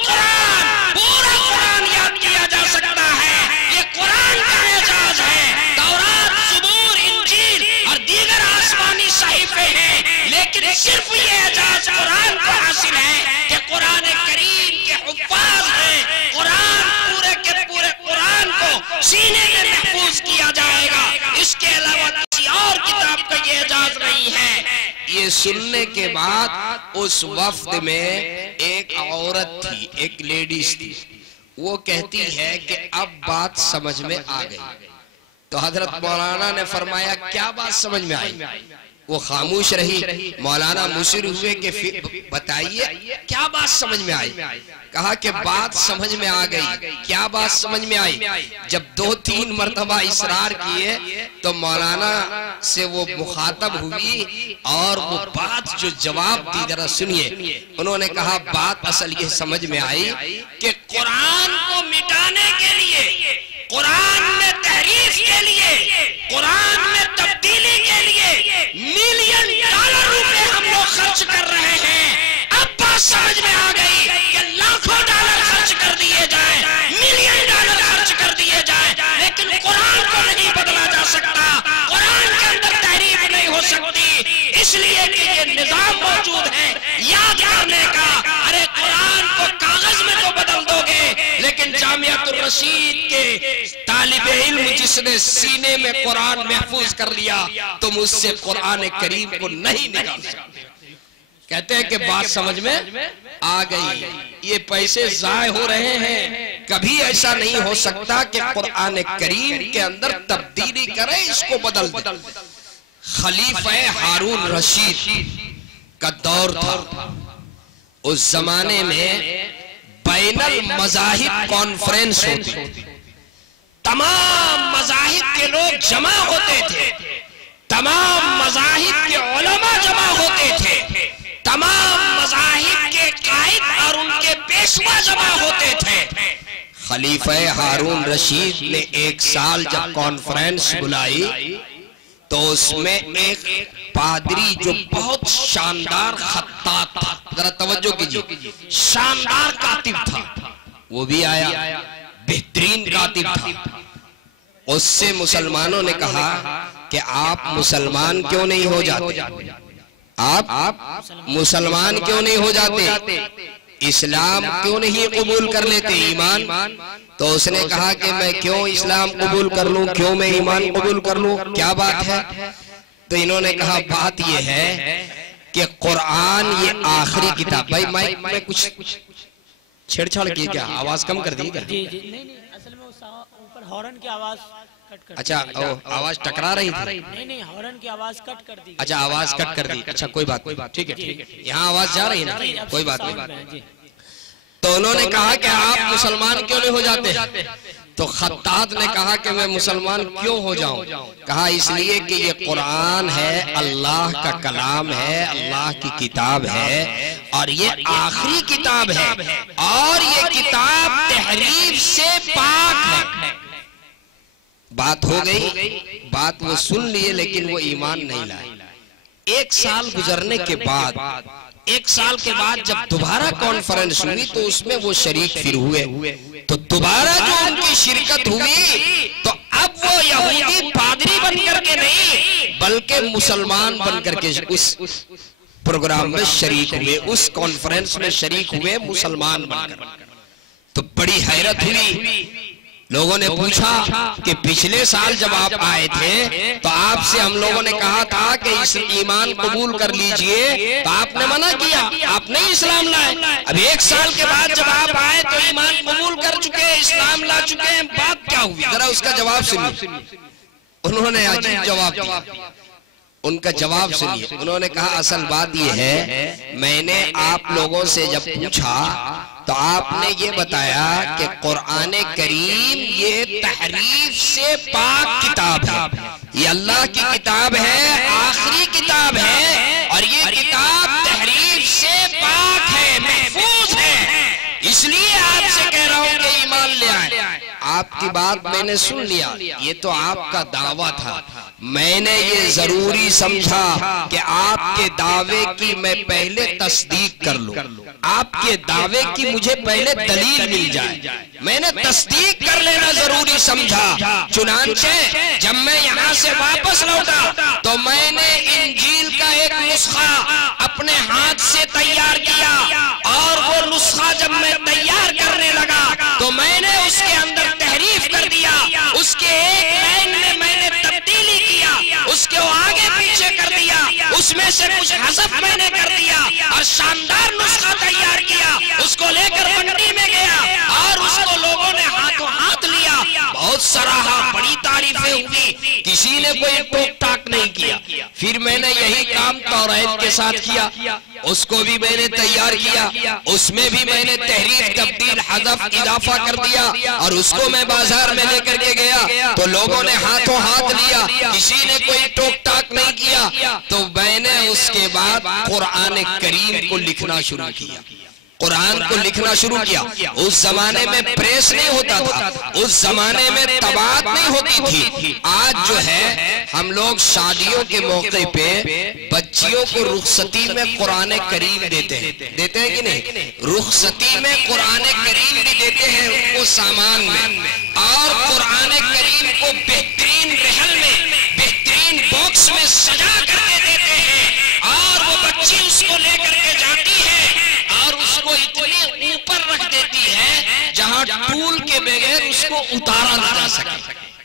कुरान याद किया जा सकता है। ये कुरान का एजाज है। तौरात, ज़बूर, इंजील और दीगर आसमानी सहीफे हैं, लेकिन सिर्फ ये एजाज कुरान को हासिल है कि कुरान करीम के हुफ्फाज हैं। कुरान पूरे के पूरे कुरान को सीने में महफूज किया जाएगा। इसके अलावा किसी और किताब का ये एजाज नहीं है। ये सुनने के बाद उस वफ्द में एक औरत थी, एक लेडीज थी। वो कहती है कि अब बात समझ में आ गई। तो हजरत मौलाना ने फरमाया क्या बात समझ में आई? वो खामोश रही। मौलाना मुसिर हुए कि बताइए क्या बात समझ में आई? कहा कि बात समझ में आ गई। क्या बात समझ में आई? जब 2-3 मरतबा इसरार किए तो मौलाना से वो मुखातब हुई और वो बात जो जवाब दी जरा सुनिए। उन्होंने कहा बात असल ये समझ में आई कि कुरान को मिटाने के लिए, कुरान में तहरीफ के लिए, कुरान में तब्दीली के लिए $मिलियन रुपए हम लोग खर्च कर रहे हैं। अब बात समझ में आ गई कि लाखों डॉलर खर्च कर दिए जाए, $मिलियन खर्च कर दिए जाए, लेकिन कुरान को नहीं बदला जा सकता। कुरान के अंदर तहरीफ नहीं हो सकती, इसलिए कि ये निजाम मौजूद है याद करने का। अरे कुरान को कागज में तो बदल दोगे, लेकिन जामियातुर रशीद के तालिबे इल्म जिसने सीने में कुरान महफूज कर लिया, तुम उससे कुरान करीम को नहीं निकाल सकते। कहते हैं कि बात समझ में आ गई। ये पैसे जाय हो रहे हैं। कभी ऐसा नहीं हो सकता कि कुरान करीम के अंदर तब्दीली करे, इसको बदल दे। खलीफा हारून रशीद का दौर था। उस जमाने में बैनल मज़ाहिब कॉन्फ्रेंस होती, तमाम मज़ाहिब के लोग जमा होते थे, तमाम मज़ाहिब के उलमा जमा होते थे, तमाम मज़ाहिब के कायद और उनके पेशवा जमा होते थे। खलीफा हारून रशीद ने एक साल जब कॉन्फ्रेंस बुलाई तो उसमें एक पादरी जो बहुत शानदार खत्तात था, जरा तवज्जो कीजिए, शानदार कातिब था, वो भी आया, बेहतरीन कातिब था। उससे मुसलमानों ने कहा कि आप मुसलमान क्यों नहीं हो जाते? आप मुसलमान क्यों नहीं हो जाते? इस्लाम क्यों नहीं कबूल कर लेते, ईमान? तो उसने कहा कि मैं क्यों इस्लाम कबूल कर लूं, क्यों मैं ईमान कबूल कर लूं, क्या बात है? तो इन्होंने कहा बात ये है कि कुरान ये आखिरी किताब। भाई माइक में कुछ छेड़छाड़ की क्या? आवाज कम कर दी क्या? जी जी नहीं असल में ऊपर हॉर्न की आवाज कट कर। अच्छा आवाज टकरा रही थी? नहीं हॉर्न की आवाज कट कर दी। अच्छा आवाज कट कर दी। अच्छा कोई बात नहीं, ठीक है। यहाँ आवाज जा रही है ना, कोई बात नहीं। तो उन्होंने कहा कि आप मुसलमान क्यों नहीं हो जाते? तो खत्तात ने कहा कि मैं मुसलमान क्यों हो जाऊं? कहा इसलिए कि ये कुरान है, अल्लाह का कलाम है, अल्लाह की किताब है और ये आखिरी किताब है और ये किताब तहरीफ से पाक है। बात हो गई, बात वो सुन लिए लेकिन वो ईमान नहीं लाए। एक साल गुजरने के बाद, एक साल के बाद जब दोबारा कॉन्फ्रेंस हुई तो उसमें वो शरीक फिर हुए। तो दोबारा जो उनकी शिरकत हुई तो अब वो यहूदी पादरी बनकर के नहीं बल्कि मुसलमान बनकर के उस प्रोग्राम में शरीक हुए, उस कॉन्फ्रेंस में शरीक हुए मुसलमान बनकर। तो बड़ी हैरत हुई। लोगों ने पूछा कि पिछले साल जब आप आए थे तो आपसे हम लोगों ने कहा था कि इस ईमान कबूल कर लीजिए, तो आपने मना किया, आप नहीं इस्लाम लाए। अब एक साल के बाद जब आप आए तो ईमान कबूल कर चुके हैं, इस्लाम ला चुके हैं, बात क्या हुई? जरा उसका जवाब सुनिए। उन्होंने अजीब जवाब दिया। उनका जवाब सुनिए। उन्होंने कहा असल बात यह है, मैंने आप लोगों से जब पूछा तो आपने ये बताया कि कुरान करीम ये तहरीफ से पाक किताब है, ये अल्लाह की किताब है, आखिरी किताब है और ये किताब तहरीफ से पाक है, महफूज है। इसलिए आपसे कह रहा हूं कि ईमान ले आए। आपकी बात मैंने सुन लिया, ये तो आपका दावा था, मैंने ये जरूरी समझा कि आपके दावे की मैं पहले तस्दीक कर लूं, आपके दावे की मुझे पहले दलील मिल जाए, मैंने तस्दीक कर लेना जरूरी समझा। चुनांचे जब मैं यहाँ से वापस लौटा तो मैंने इंजील का एक नुस्खा अपने हाथ से तैयार किया, और वो नुस्खा जब मैं तैयार करने लगा तो मैंने उसके अंदर तहरीफ कर दिया, उसके एक लाइन में मैंने तब्दीली किया, उसके आगे पीछे कर दिया, उसमें से कुछ हज़फ मैंने कर दिया और शानदार नुस्खा तैयार किया, उसको लेकर मंडी में गया और उसको लोगों ने हाथों हाथ लिया, बहुत सराहा, बड़ी तारीफें हुई, किसी ने कोई टोक टाक नहीं किया। फिर मैंने यही काम तौरात के साथ किया, उसको भी मैंने तैयार किया, उसमें भी मैंने तहरीफ, तब्दील, हज़फ, इजाफा कर दिया और उसको मैं बाजार में लेकर के गया तो लोगों ने हाथों हाथ लिया, किसी ने कोई टोक टाक नहीं किया। तो मैंने उसके बाद कुरान करीम को लिखना शुरू किया, कुरान को लिखना शुरू किया। उस जमाने में प्रेस नहीं होता था, उस जमाने में तबात नहीं होती थी। आज जो है हम लोग शादियों के मौके पे बच्चियों को रुखसती में कुरान करीम देते हैं कि नहीं? रुखसती में कुरान करीम भी देते हैं उनको सामान में, और कुरान करीम को बेहतरीन रहल में, बेहतरीन बॉक्स में सजा करके देते हैं, और वो बच्ची उसको लेकर के जाती है और उसको इतने ऊपर रख देती है जहां टूल के बगैर उसको उतारा ना जा सके,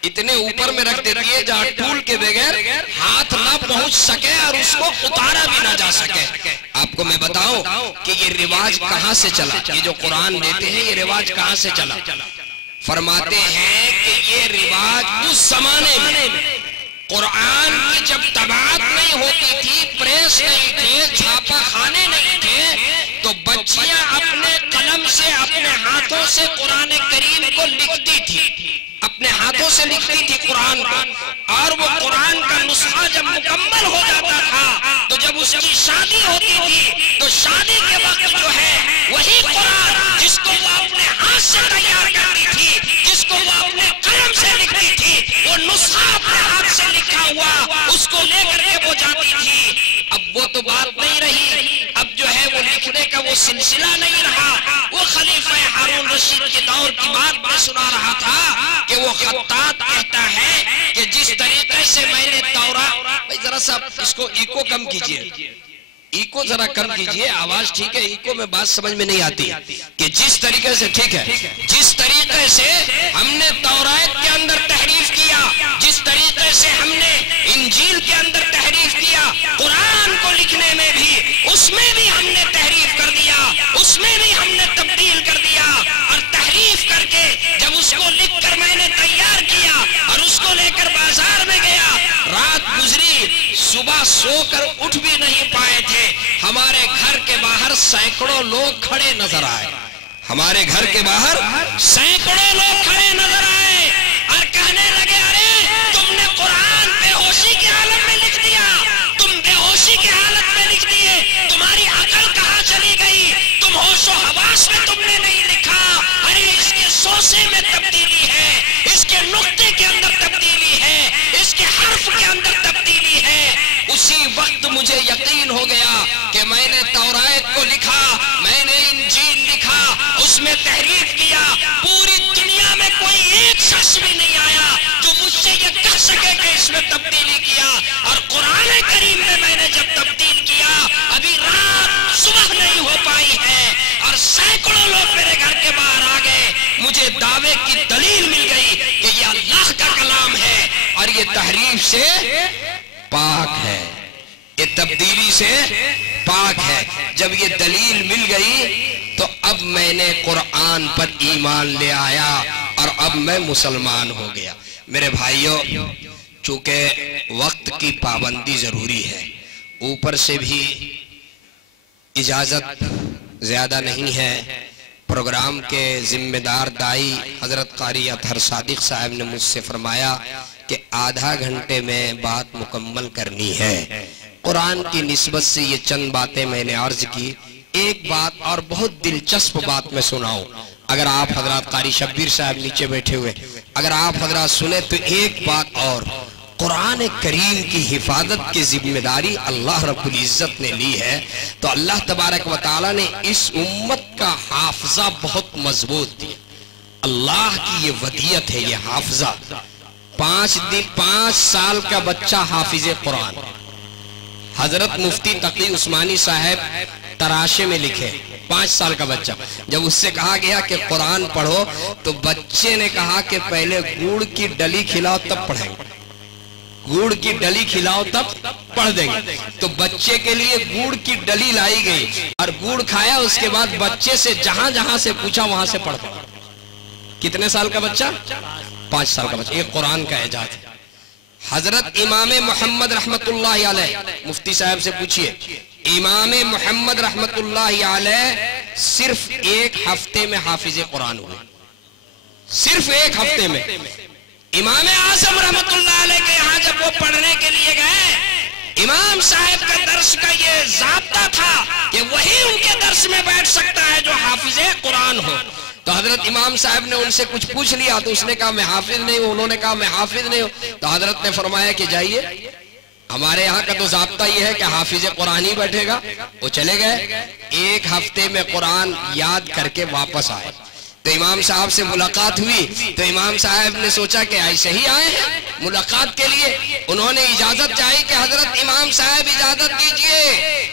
इतने ऊपर में रख देती है जहां टूल के बगैर हाथ ना पहुंच सके और उसको उतारा भी ना जा सके। आपको मैं बताऊं कि ये रिवाज कहां से चला, ये जो कुरान देते हैं ये रिवाज कहां से चला? फरमाते हैं कि ये रिवाज उस जमाने में कुरान की जब तबात नहीं होती थी, प्रेस नहीं थे, छापा खाने नहीं थे, तो बच्चियां अपने कलम से, अपने हाथों से कुरान करीम को लिखती थी, अपने हाथों से लिखती थी कुरान को, और वो कुरान का नुस्खा जब मुकम्मल हो जाता था तो जब उसकी शादी होती थी तो शादी के वक्त जो है वही कुरान जिसको वो अपने हाथ से तैयार करती थी, जिसको वो अपने कलम से लिखती थी, वो नुस्खा अपने हाथ से लिखा हुआ उसको लेकर के वो जाती थी। अब वो तो बात नहीं रही, अब जो है वो लिखने का वो सिलसिला नहीं रहा। वो खलीफा हारून रशीद के दौर की बात मैं सुना रहा था कि वो खत्तात कहता है कि जिस तरीके से मैंने तौरा, भाई जरा सा इसको इको कम कीजिए, इको जरा कम कीजिए, आवाज ठीक है, इको में बात समझ में नहीं आती कि जिस तरीके से, ठीक है, जिस तरीके से हमने तौरात के अंदर तहरीफ किया, जिस तरीके से हमने इंजील के अंदर तहरीफ किया, कुरान को लिखने में भी उसमें भी हमने तहरीफ कर दिया, उसमें भी हमने तब्दील कर दिया, और तहरीफ करके जब उसको लिखकर मैंने तैयार किया और उसको लेकर बाजार में गया, रात गुजरी, सुबह सोकर उठ भी नहीं पाए थे, हमारे घर के बाहर सैकड़ों लोग खड़े नजर आए, हमारे घर के बाहर सैकड़ों लोग खड़े नजर आए और कहने लगे, अरे तुमने कुरान बेहोशी की हालत में लिख दिया, तुम बेहोशी की हालत में लिख दिए, तुम्हारी अकल कहां चली गई, तुम होशो हवास में तुमने नहीं लिखा, अरे इसके सोसे में तब्दीली है, इसके नुक्ते के अंदर तब्दीली है, इसके हर्फ के अंदर तब्दीली है। उसी वक्त मुझे यकीन हो गया कि मैंने तौरात को लिखा, मैंने इंजील लिखा, उसमें तहरीफ किया, पूरी दुनिया में कोई एक शख्स भी नहीं आया जो मुझसे ये कह सके कि इसमें तब्दीली किया। और कुरान करीम में मैंने जब तब्दील किया, अभी रात सुबह नहीं हो पाई है और सैकड़ों लोग मेरे घर के बाहर आ गए, मुझे दावे की दलील मिल गई कि ये अल्लाह का कलाम है और ये तहरीफ से पाक है, ये तब्दीली से पाक है। जब ये दलील मिल गई तो अब मैंने कुरान पर ईमान ले आया और अब मैं मुसलमान हो गया। मेरे भाइयों, चूंकि वक्त की पाबंदी जरूरी है, ऊपर से भी इजाजत ज्यादा नहीं है, प्रोग्राम के जिम्मेदार दाई हजरत कारी अतहर सादिक साहब ने मुझसे फरमाया कि आधा घंटे में बात मुकम्मल करनी है, कुरान की निस्बत से ये चंद बातें मैंने अर्ज की। एक बात और बहुत दिलचस्प बात मैं सुनाऊं, अगर आप हजरत कारी शब्बीर साहब नीचे बैठे हुए, अगर आप हजरत सुने तो एक बात और, कुरान करीम की हिफाजत की जिम्मेदारी अल्लाह रब्बुल इज्जत ने ली है, तो अल्लाह तबारक व तआला ने इस उम्मत का हाफजा बहुत मजबूत दिया। अल्लाह की ये वदियत है, ये हाफजा। 5 साल का बच्चा हाफिज कुरान। हजरत मुफ्ती तकी उस्मानी साहब तराशे में लिखे, 5 साल का बच्चा। जब उससे कहा गया कि कुरान पढ़ो, तो बच्चे ने कहा कि पहले गुड़ की डली खिलाओ तब पढ़ेंगे, गुड़ की डली खिलाओ तब पढ़ देंगे। तो बच्चे के लिए गुड़ की डली लाई गई और गुड़ खाया। उसके बाद बच्चे से जहां जहां से पूछा वहां से पढ़ पड़ा। कितने साल का बच्चा? 5 साल का बच्चा। ये कुरान का एजाज है। हजरत इमाम मोहम्मद रहमतुल्लाह अलैह, मुफ्ती साहब से पूछिए, इमाम मोहम्मद रहमतुल्लाह अलैह सिर्फ 1 हफ्ते में हाफिज कुरान हुए, सिर्फ 1 हफ्ते में। इमाम आजम रहमतुल्लाह अलैह के यहाँ जब वो पढ़ने के लिए गए, इमाम साहब का दर्स का ये ज़ाब्ता था कि वही उनके दर्स में बैठ सकता है जो हाफिज कुरान हो। तो हजरत इमाम साहब ने उनसे कुछ पूछ लिया, तो उसने कहा मैं हाफिज नहीं हूं, उन्होंने कहा मैं हाफिज नहीं हूं। तो हजरत ने फरमाया कि जाइए, हमारे यहाँ का तो ज़ाब्ता ये है कि हाफिज कुरान ही बैठेगा। वो चले गए, 1 हफ्ते में कुरान याद करके वापस आए। तो इमाम साहब से मुलाकात हुई, तो इमाम साहब ने सोचा कि ऐसे ही आए हैं मुलाकात के लिए। उन्होंने इजाजत चाही कि हजरत इमाम साहब इजाजत दीजिए,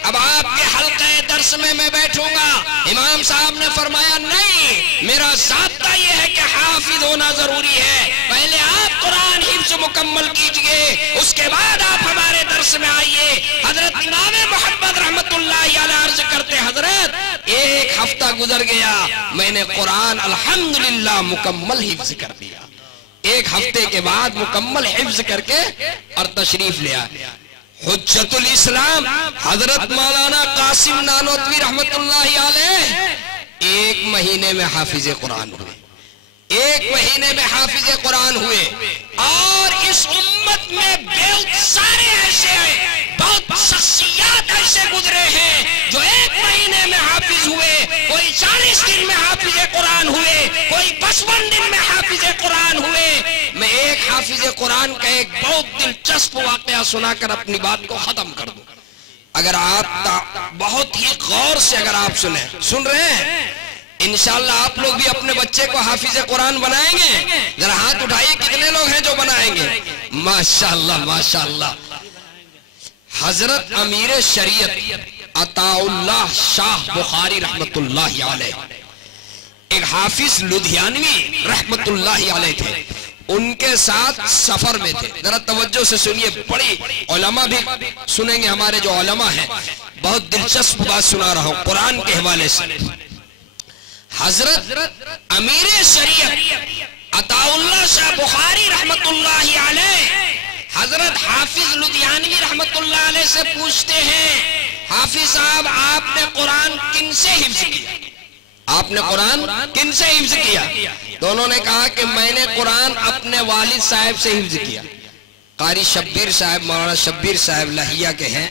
अब आपके हल्के दर्स में मैं बैठूंगा। इमाम साहब ने फरमाया नहीं, मेरा ज़ाब्ता ये है कि हाफिज होना जरूरी है, पहले आप कुरान हिफ्ज़ मुकम्मल कीजिए, उसके बाद आप हमारे दर्स में आइए। हजरत इमाम मोहम्मद रहमतुल्लाह अलैह अर्ज करते, हजरत 1 हफ्ता गुजर गया, मैंने कुरान अल्हम्दुलिल्लाह मुकम्मल हिफ्ज़ कर दिया। 1 हफ्ते के बाद मुकम्मल हिफ्ज़ करके और तशरीफ ले आए। हुज्जतुल इस्लाम हजरत मौलाना कासिम नानोतवी रहमतुल्लाह अलैह 1 महीने में हाफिज कुरान हुए, 1 महीने में हाफिज कुरान हुए। और इस उम्मत में बहुत सारे ऐसे बहुत शख्सियत ऐसे गुजरे हैं जो 1 महीने में हाफिज हुए, कोई 40 दिन में हाफिज कुरान हुए, कोई 55 दिन में हाफिज कुरान हुए। मैं एक हाफिज कुरान का एक बहुत दिलचस्प वाकया सुनाकर अपनी बात को खत्म कर दूं। अगर आप बहुत ही गौर से अगर आप सुन रहे हैं, इंशाअल्लाह आप लोग भी अपने बच्चे को हाफिज कुरान बनाएंगे। जरा हाथ उठाइए, कितने लोग हैं जो बनाएंगे? माशाअल्लाह माशाअल्लाह। हजरत अमीर शरीयत अताउल्लाह शाह बुखारी रहमतुल्लाह अलैह एक हाफिज लुधियानवी रहमतुल्लाह अलैह थे, उनके साथ सफर में थे। जरा तवज्जो से सुनिए, बड़ी उलमा भी सुनेंगे, हमारे जो उलमा हैं। बहुत दिलचस्प बात सुना रहा हूं कुरान के हवाले से। हजरत अमीर शरीयत अताउल्लाह शाह बुखारी रहमतुल्लाह अलैह हजरत हाफिज लुधियानवी रहमतुल्लाह अलैह से पूछते हैं, हाफिज साहब आपने कुरान किन से हिफ्ज़ किया? आपने कुरान किन से हिफ्ज़ किया? तो उन्होंने कहा कि मैंने कुरान अपने वालिद साहब से हिफ्ज़ किया। कारी शब्बीर साहब, मौलाना शब्बीर साहब लहिया के हैं,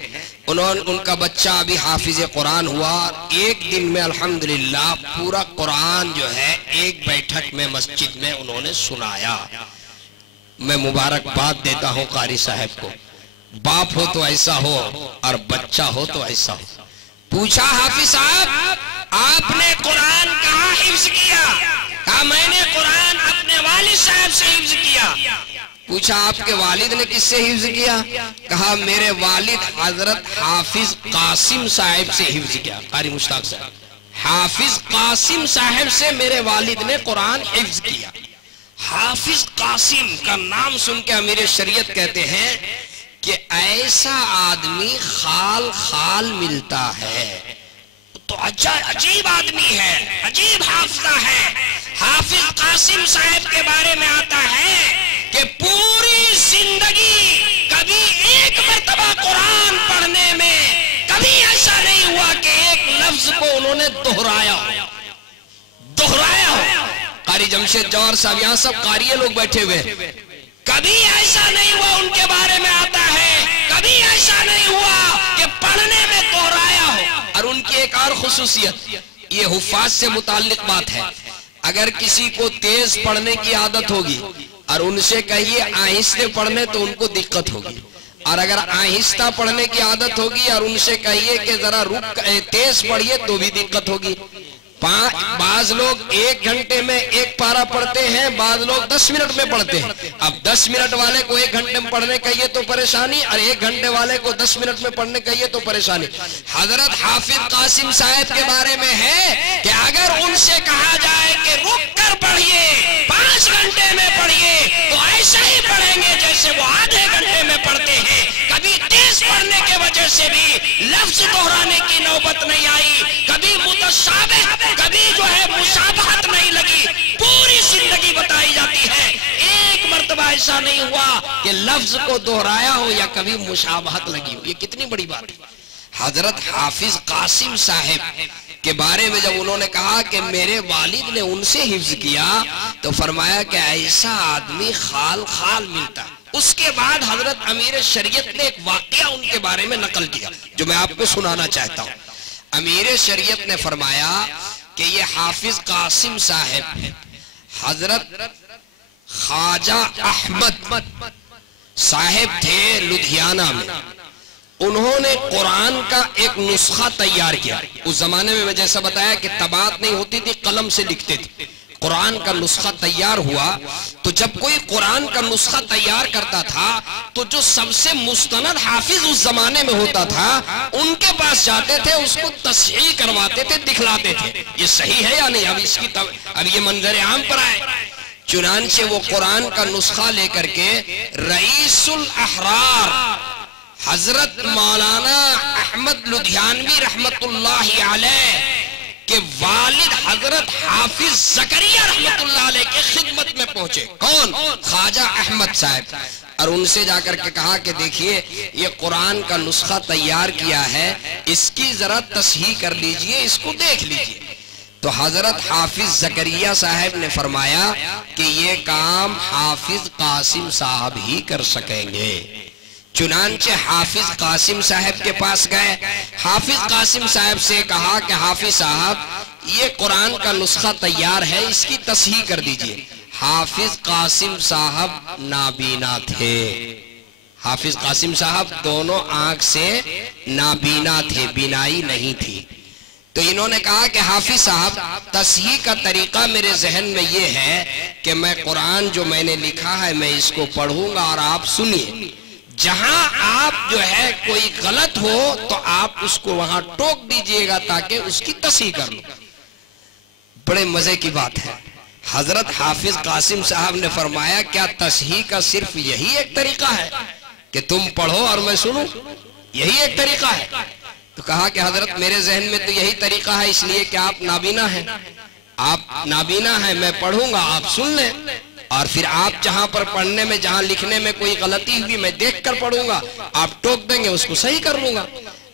उनका बच्चा अभी हाफिज कुरान हुआ। 1 दिन में अल्हम्दुलिल्लाह पूरा कुरान जो है एक बैठक में मस्जिद में उन्होंने सुनाया। मैं मुबारकबाद देता हूँ कारी साहब को। बाप हो तो ऐसा हो और बच्चा हो तो ऐसा हो। पूछा, हाफिज साहब आपने कुरान कहाँ हिफ्ज़ किया? कहा मैंने कुरान अपने वालिद साहब से हिफ्ज़ किया। पूछा, आपके वालिद ने किससे हिफ्ज़ किया? कहा मेरे वालिद हजरत हाफिज कासिम साहब से हिफ्ज़ किया। कारी मुश्ताक साहब, हाफिज कासिम साहब से मेरे वालिद ने कुरान हिफ्ज़ किया। हाफिज कासिम का नाम सुन के अमीर शरीयत कहते हैं कि ऐसा आदमी खाल खाल मिलता है तो अजीब आदमी है, अजीब हाफिजा है। हाफिज कासिम साहब के बारे में आता है कि पूरी जिंदगी कभी एक मर्तबा कुरान पढ़ने में कभी ऐसा नहीं हुआ कि एक लफ्ज को उन्होंने दोहराया हो। कारी जमशेद जवाहर साहब, यहाँ सब कारिये लोग बैठे हुए, कभी ऐसा नहीं हुआ उनके बारे में आता है कभी ऐसा नहीं हुआ कि पढ़ने में दोहराया हो। और उनकी एक और खुसूसियत, ये हुफ्फाज से मुताल्लिक बात है, अगर किसी को तेज पढ़ने की आदत होगी और उनसे कहिए आहिस्ते पढ़ने तो उनको दिक्कत होगी, और अगर आहिस्ता पढ़ने की आदत होगी और उनसे कहिए कि जरा रुक तेज पढ़िए तो भी दिक्कत होगी। बाज लोग 1 घंटे में 1 पारा पढ़ते हैं, बाज लोग 10 मिनट में पढ़ते हैं। अब 10 मिनट वाले को 1 घंटे में पढ़ने कहिए तो परेशानी, और 1 घंटे वाले को 10 मिनट में पढ़ने कहिए तो परेशानी। हजरत हाफिज कासिम साहब के बारे में है कि अगर उनसे कहा जाए कि रुक कर पढ़िए, 5 घंटे में पढ़िए, तो ऐसा ही पढ़ेंगे जैसे वो आधे घंटे में पढ़ते हैं। कभी तेज पढ़ने के वजह से भी लफ्ज दोहराने की नौबत नहीं आई, कभी मुतशाबिह, कभी जो है मुशाबहत नहीं लगी। पूरी जिंदगी बताई जाती है, एक मर्तबा ऐसा नहीं हुआ कि लफ्ज को दोहराया हो या कभी मुशाबहत लगी हो। ये कितनी बड़ी बात है। हजरत हाफिज कासिम साहब के बारे में जब उन्होंने कहा कि मेरे वालिद ने उनसे हिफ्ज किया, तो फरमाया कि ऐसा आदमी खाल खाल मिलता। उसके बाद हजरत अमीर शरीयत ने एक वाकया उनके बारे में नकल किया जो मैं आपको सुनाना चाहता हूँ। अमीर शरीयत ने फरमाया कि ये हाफिज कासिम साहब हजरत ख्वाजा अहमद साहब थे लुधियाना में। उन्होंने कुरान का एक नुस्खा तैयार किया। उस जमाने में मैं जैसा बताया कि तबात नहीं होती थी, कलम से लिखते थे। कुरान का नुस्खा तैयार हुआ, तो जब कोई कुरान का नुस्खा तैयार करता था तो जो सबसे मुस्तनद हाफिज उस जमाने में होता था उनके पास जाते थे, उसको तस्हीह करवाते थे, दिखलाते थे ये सही है या नहीं। अब ये मंजर आम पर आए। चुनांचे वो कुरान का नुस्खा लेकर के रईसुल अहरार हजरत मौलाना अहमद लुधियानवी रहमतुल्लाहि अलैह के वालिद हजरत हाफिज जकरिया रहमतुल्लाह अलैह के खिदमत में पहुंचे। कौन? ख्वाजा अहमद साहब। और उनसे जाकर के कहा कि देखिए ये कुरान का नुस्खा तैयार किया है, इसकी जरा तस्हीह कर लीजिए, इसको देख लीजिए। तो हजरत हाफिज जकरिया साहब ने फरमाया कि ये काम हाफिज कासिम साहब ही कर सकेंगे। चुनांचे हाफिज कासिम साहब के पास गए। हाफिज कासिम साहब से कहा कि हाफिज साहब ये कुरान का नुस्खा तैयार है, इसकी तस्हीह कर दीजिए। हाफिज कासिम साहब नाबीना थे। हाफिज कासिम साहब दोनों आंख से नाबीना थे, बीनाई नहीं थी। तो इन्होंने कहा कि हाफिज साहब तस्हीह का तरीका मेरे जहन में ये है कि मैं कुरान जो मैंने लिखा है मैं इसको पढ़ूंगा और आप सुनिए। जहां आप जो है कोई गलत हो तो आप उसको वहां टोक दीजिएगा ताकि उसकी तस्हीह कर लो। बड़े मजे की बात है। हजरत हाफिज कासिम साहब ने फरमाया क्या तस्हीह का सिर्फ यही एक तरीका है कि तुम पढ़ो और मैं सुनूं? यही एक तरीका है? तो कहा कि हजरत मेरे जहन में तो यही तरीका है, इसलिए कि आप नाबीना हैं। आप नाबीना हैं, मैं पढ़ूंगा, आप सुन लें, और फिर आप जहां पर पढ़ने में, जहां लिखने में कोई गलती हुई मैं देख कर पढ़ूंगा, आप टोक देंगे, उसको सही कर लूंगा।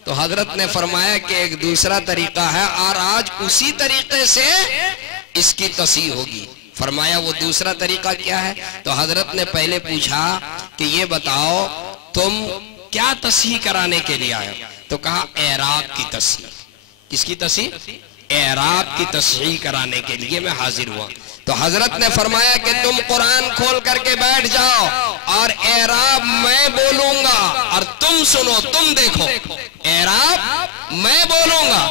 तो हजरत ने फरमाया कि एक दूसरा तरीका है और आज उसी तरीके से इसकी तस्हीह होगी। फरमाया वो दूसरा तरीका क्या है? तो हजरत ने पहले पूछा कि ये बताओ तुम क्या तस्हीह कराने के लिए आए? तो कहा एराब की तस्हीह। किसकी तस्हीह? एराब की तस्हीह कराने के लिए मैं हाजिर हुआ। तो हजरत ने फरमाया कि तुम कुरान खोल करके बैठ जाओ और एराब मैं बोलूंगा और तुम सुनो, तुम देखो। एराब मैं बोलूंगा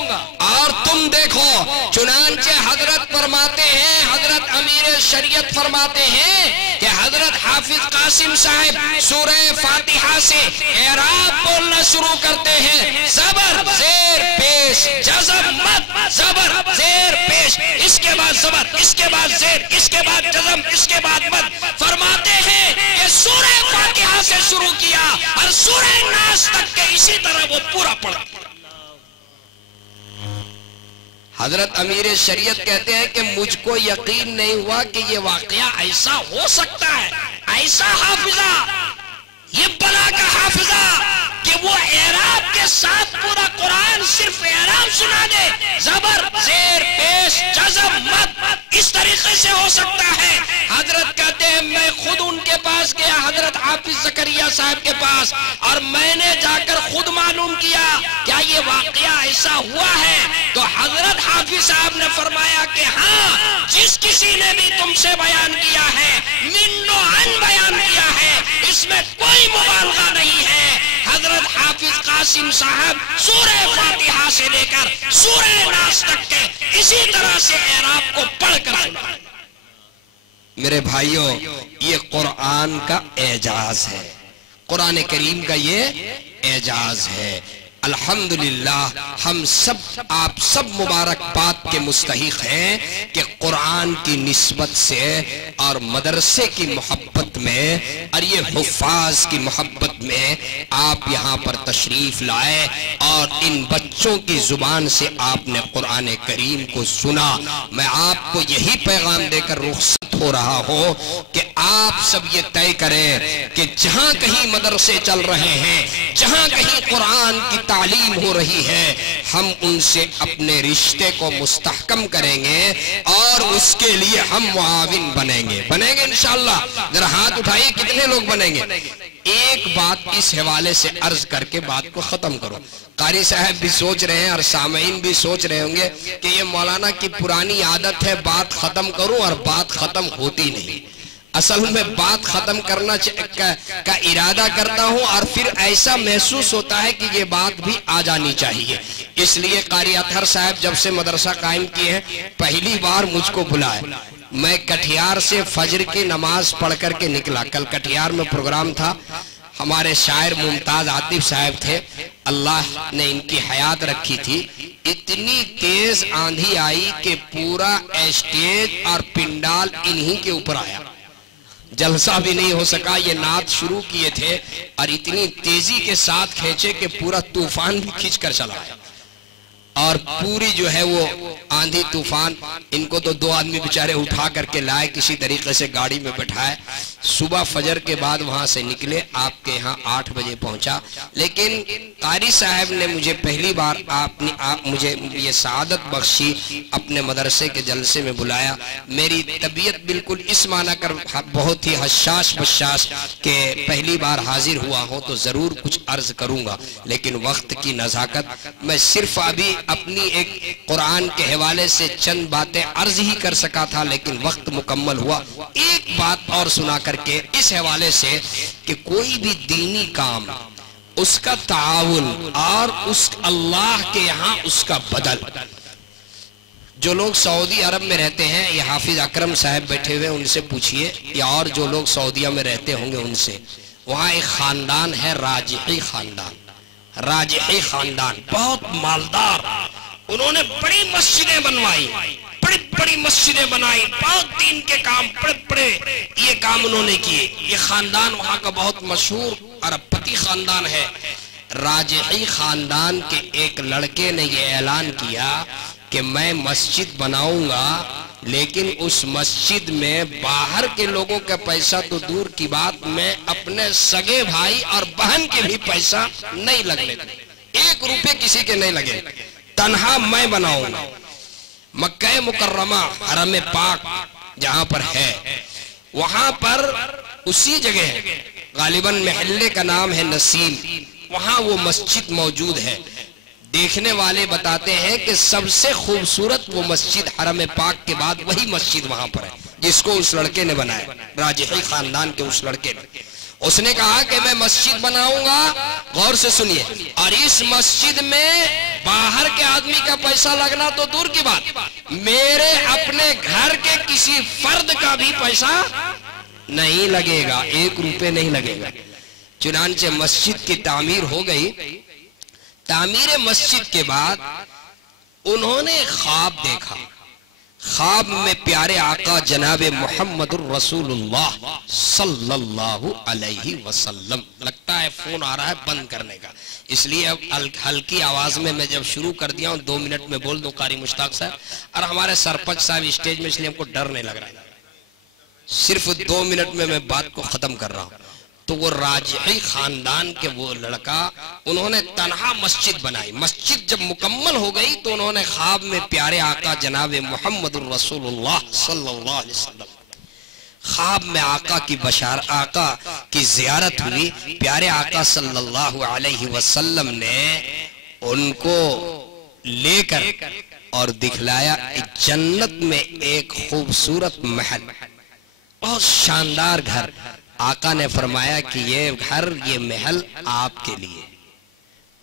और तुम देखो। चुनांचे हजरत फरमाते हैं, हजरत अमीर शरीयत फरमाते हैं कि हजरत हाफिज कासिम साहब सूरह फातिहा से एराब बोलना शुरू करते हैं। जबर जेर पेश, जज़म मद, जबर जेर पेश, इसके बाद जबर, इसके बाद जेर, इसके बाद जज़म, इसके बाद मद। फरमाते हैं कि सूरह फातिहा से शुरू किया और सूरह नास तक के इसी तरह वो पूरा पढ़ा। हजरत अमीर शरीयत कहते हैं कि मुझको यकीन नहीं हुआ कि ये वाकया ऐसा हो सकता है। ऐसा हाफिजा, ये बला का हाफिजा कि वो एराब के साथ पूरा कुरान सिर्फ एराब सुना दे। जबर जेर पेश जज़म मद इस तरीके से हो सकता है। हजरत कहते हैं मैं खुद उनके पास गया, हजरत हाफिज जकरिया साहब के पास और मैंने जाकर खुद मालूम किया क्या ये वाकया ऐसा हुआ है, तो हजरत हाफिज साहब ने फरमाया कि हाँ, जिस किसी ने भी तुमसे बयान किया है मिन्नो अन बयान किया है, इसमें कोई मुबालगा नहीं है। हजरत हाफिज कासिम साहब सूरह फातिहा से लेकर सूरह नास तक के इसी तरह से एराब को पढ़कर सुना। मेरे भाइयों, ये कुरान का एजाज है, कुरान करीम का ये एजाज है। अल्हम्दुलिल्लाह हम सब, आप सब मुबारकबाद के मुस्तहिक हैं कि कुरान की निस्बत से और मदरसे की मोहब्बत में और ये हुफ्फाज की मोहब्बत में आप यहाँ पर तशरीफ लाए और इन बच्चों की जुबान से आपने कुरान करीम को सुना। मैं आपको यही पैगाम देकर रुखसत हो रहा हूँ कि आप सब ये तय करें कि जहाँ कहीं मदरसे चल रहे हैं, जहाँ कहीं कुरान की तालीम हो रही है, हम उनसे अपने रिश्ते को मुस्तहकम करेंगे और उसके लिए हम मुआविन बनेंगे इंशाअल्लाह। जरा हाथ उठाइए, कितने लोग बनेंगे? एक बात इस हवाले से अर्ज करके बात को खत्म करो। कारी साहब भी सोच रहे हैं और सामईन भी सोच रहे होंगे कि ये मौलाना की पुरानी आदत है, बात खत्म करूं और बात खत्म होती नहीं। असल में बात खत्म करना का इरादा करता हूं और फिर ऐसा महसूस होता है कि ये बात भी आ जानी चाहिए। इसलिए कारी अतहर साहब जब से मदरसा कायम किए हैं, पहली बार मुझको बुलाए। मैं कटिहार से फजर की नमाज पढ़ करके निकला। कल कटिहार में प्रोग्राम था, हमारे शायर मुमताज आतिफ साहब थे, अल्लाह ने इनकी हयात रखी थी। इतनी तेज आंधी आई कि पूरा स्टेज और पिंडाल इन्हीं के ऊपर आया, जलसा भी नहीं हो सका। ये नात शुरू किए थे और इतनी तेजी के साथ खींचे कि पूरा तूफान भी खींच कर चला आया और पूरी जो है वो आंधी तूफान, इनको तो दो आदमी बेचारे उठा करके लाए, किसी तरीके से गाड़ी में बैठाए। सुबह फजर के बाद वहां से निकले, आपके यहाँ 8 बजे पहुंचा। लेकिन कारी साहब ने मुझे पहली बार आप मुझे ये सआदत बख्शी, अपने मदरसे के जलसे में बुलाया। मेरी तबीयत बिल्कुल इस माना कर बहुत ही हशाश बशाश के पहली बार हाजिर हुआ हूँ तो जरूर कुछ अर्ज करूंगा, लेकिन वक्त की नजाकत, मैं सिर्फ अभी अपनी एक कुरान के हवाले से चंद बातें अर्ज ही कर सका था, लेकिन वक्त मुकम्मल हुआ। एक बात और सुना करके इस हवाले से कि कोई भी दीनी काम, उसका ताउन और उस अल्लाह के यहाँ उसका बदल। जो लोग सऊदी अरब में रहते हैं, ये हाफिज अकरम साहब बैठे हुए, उनसे पूछिए, या और जो लोग सऊदिया में रहते होंगे उनसे। वहाँ एक खानदान है, राजिही खानदान। राजिही खानदान बहुत मालदार, उन्होंने बड़ी मस्जिदें बनवाई, बड़ी बड़ी मस्जिदें बनाई, बहुत दीन के काम, बड़े बड़े ये काम उन्होंने किए। ये खानदान वहाँ का बहुत मशहूर अरबपति खानदान है। राजिही खानदान के एक लड़के ने ये ऐलान किया कि मैं मस्जिद बनाऊंगा, लेकिन उस मस्जिद में बाहर के लोगों का पैसा तो दूर की बात, मैं अपने सगे भाई और बहन के भी पैसा नहीं लगने, 1 रुपए किसी के नहीं लगे, तन्हा मैं बनाऊंगा। मक्का मुकर्रमा हरम पाक जहां पर है, वहां पर उसी जगह गालिबन महल्ले का नाम है नसीम, वहां वो मस्जिद मौजूद है। देखने वाले बताते हैं कि सबसे खूबसूरत वो मस्जिद हरम पाक के बाद वही मस्जिद वहां पर है, जिसको उस लड़के ने बनाया, राजिही खानदान के उस लड़के ने। उसने कहा कि मैं मस्जिद बनाऊंगा, गौर से सुनिए, और इस मस्जिद में बाहर के आदमी का पैसा लगना तो दूर की बात, मेरे अपने घर के किसी फर्द का भी पैसा नहीं लगेगा, 1 रुपए नहीं लगेगा। चुनांचे मस्जिद की तामीर हो गई। तामीर मस्जिद के बाद उन्होंने ख्वाब देखा। ख्वाब में प्यारे आका जनाबे मोहम्मदुर रसूलुल्लाह सल्लल्लाहु अलैहि वसल्लम, लगता है फोन आ रहा है बंद करने का, इसलिए अब हल्की आवाज में मैं जब शुरू कर दिया हूं, 2 मिनट में बोल दो कारी मुश्ताक साहब, और हमारे सरपंच साहब स्टेज में, इसलिए हमको डर नहीं लग रहा है। सिर्फ 2 मिनट में मैं बात को खत्म कर रहा हूं। तो वो राजिही खानदान के वो लड़का, उन्होंने तन्हा मस्जिद बनाई। मस्जिद जब मुकम्मल हो गई तो उन्होंने ख्वाब में प्यारे आका जनाबे मोहम्मदुर रसूलुल्लाह सल्लल्लाहु अलैहि वसल्लम, ख्वाब में आका की ज़ियारत हुई। प्यारे आका सल्लल्लाहु अलैहि वसल्लम ने उनको लेकर और दिखलाया जन्नत में एक खूबसूरत महल, बहुत शानदार घर। आका ने फरमाया कि ये घर, ये महल आपके लिए।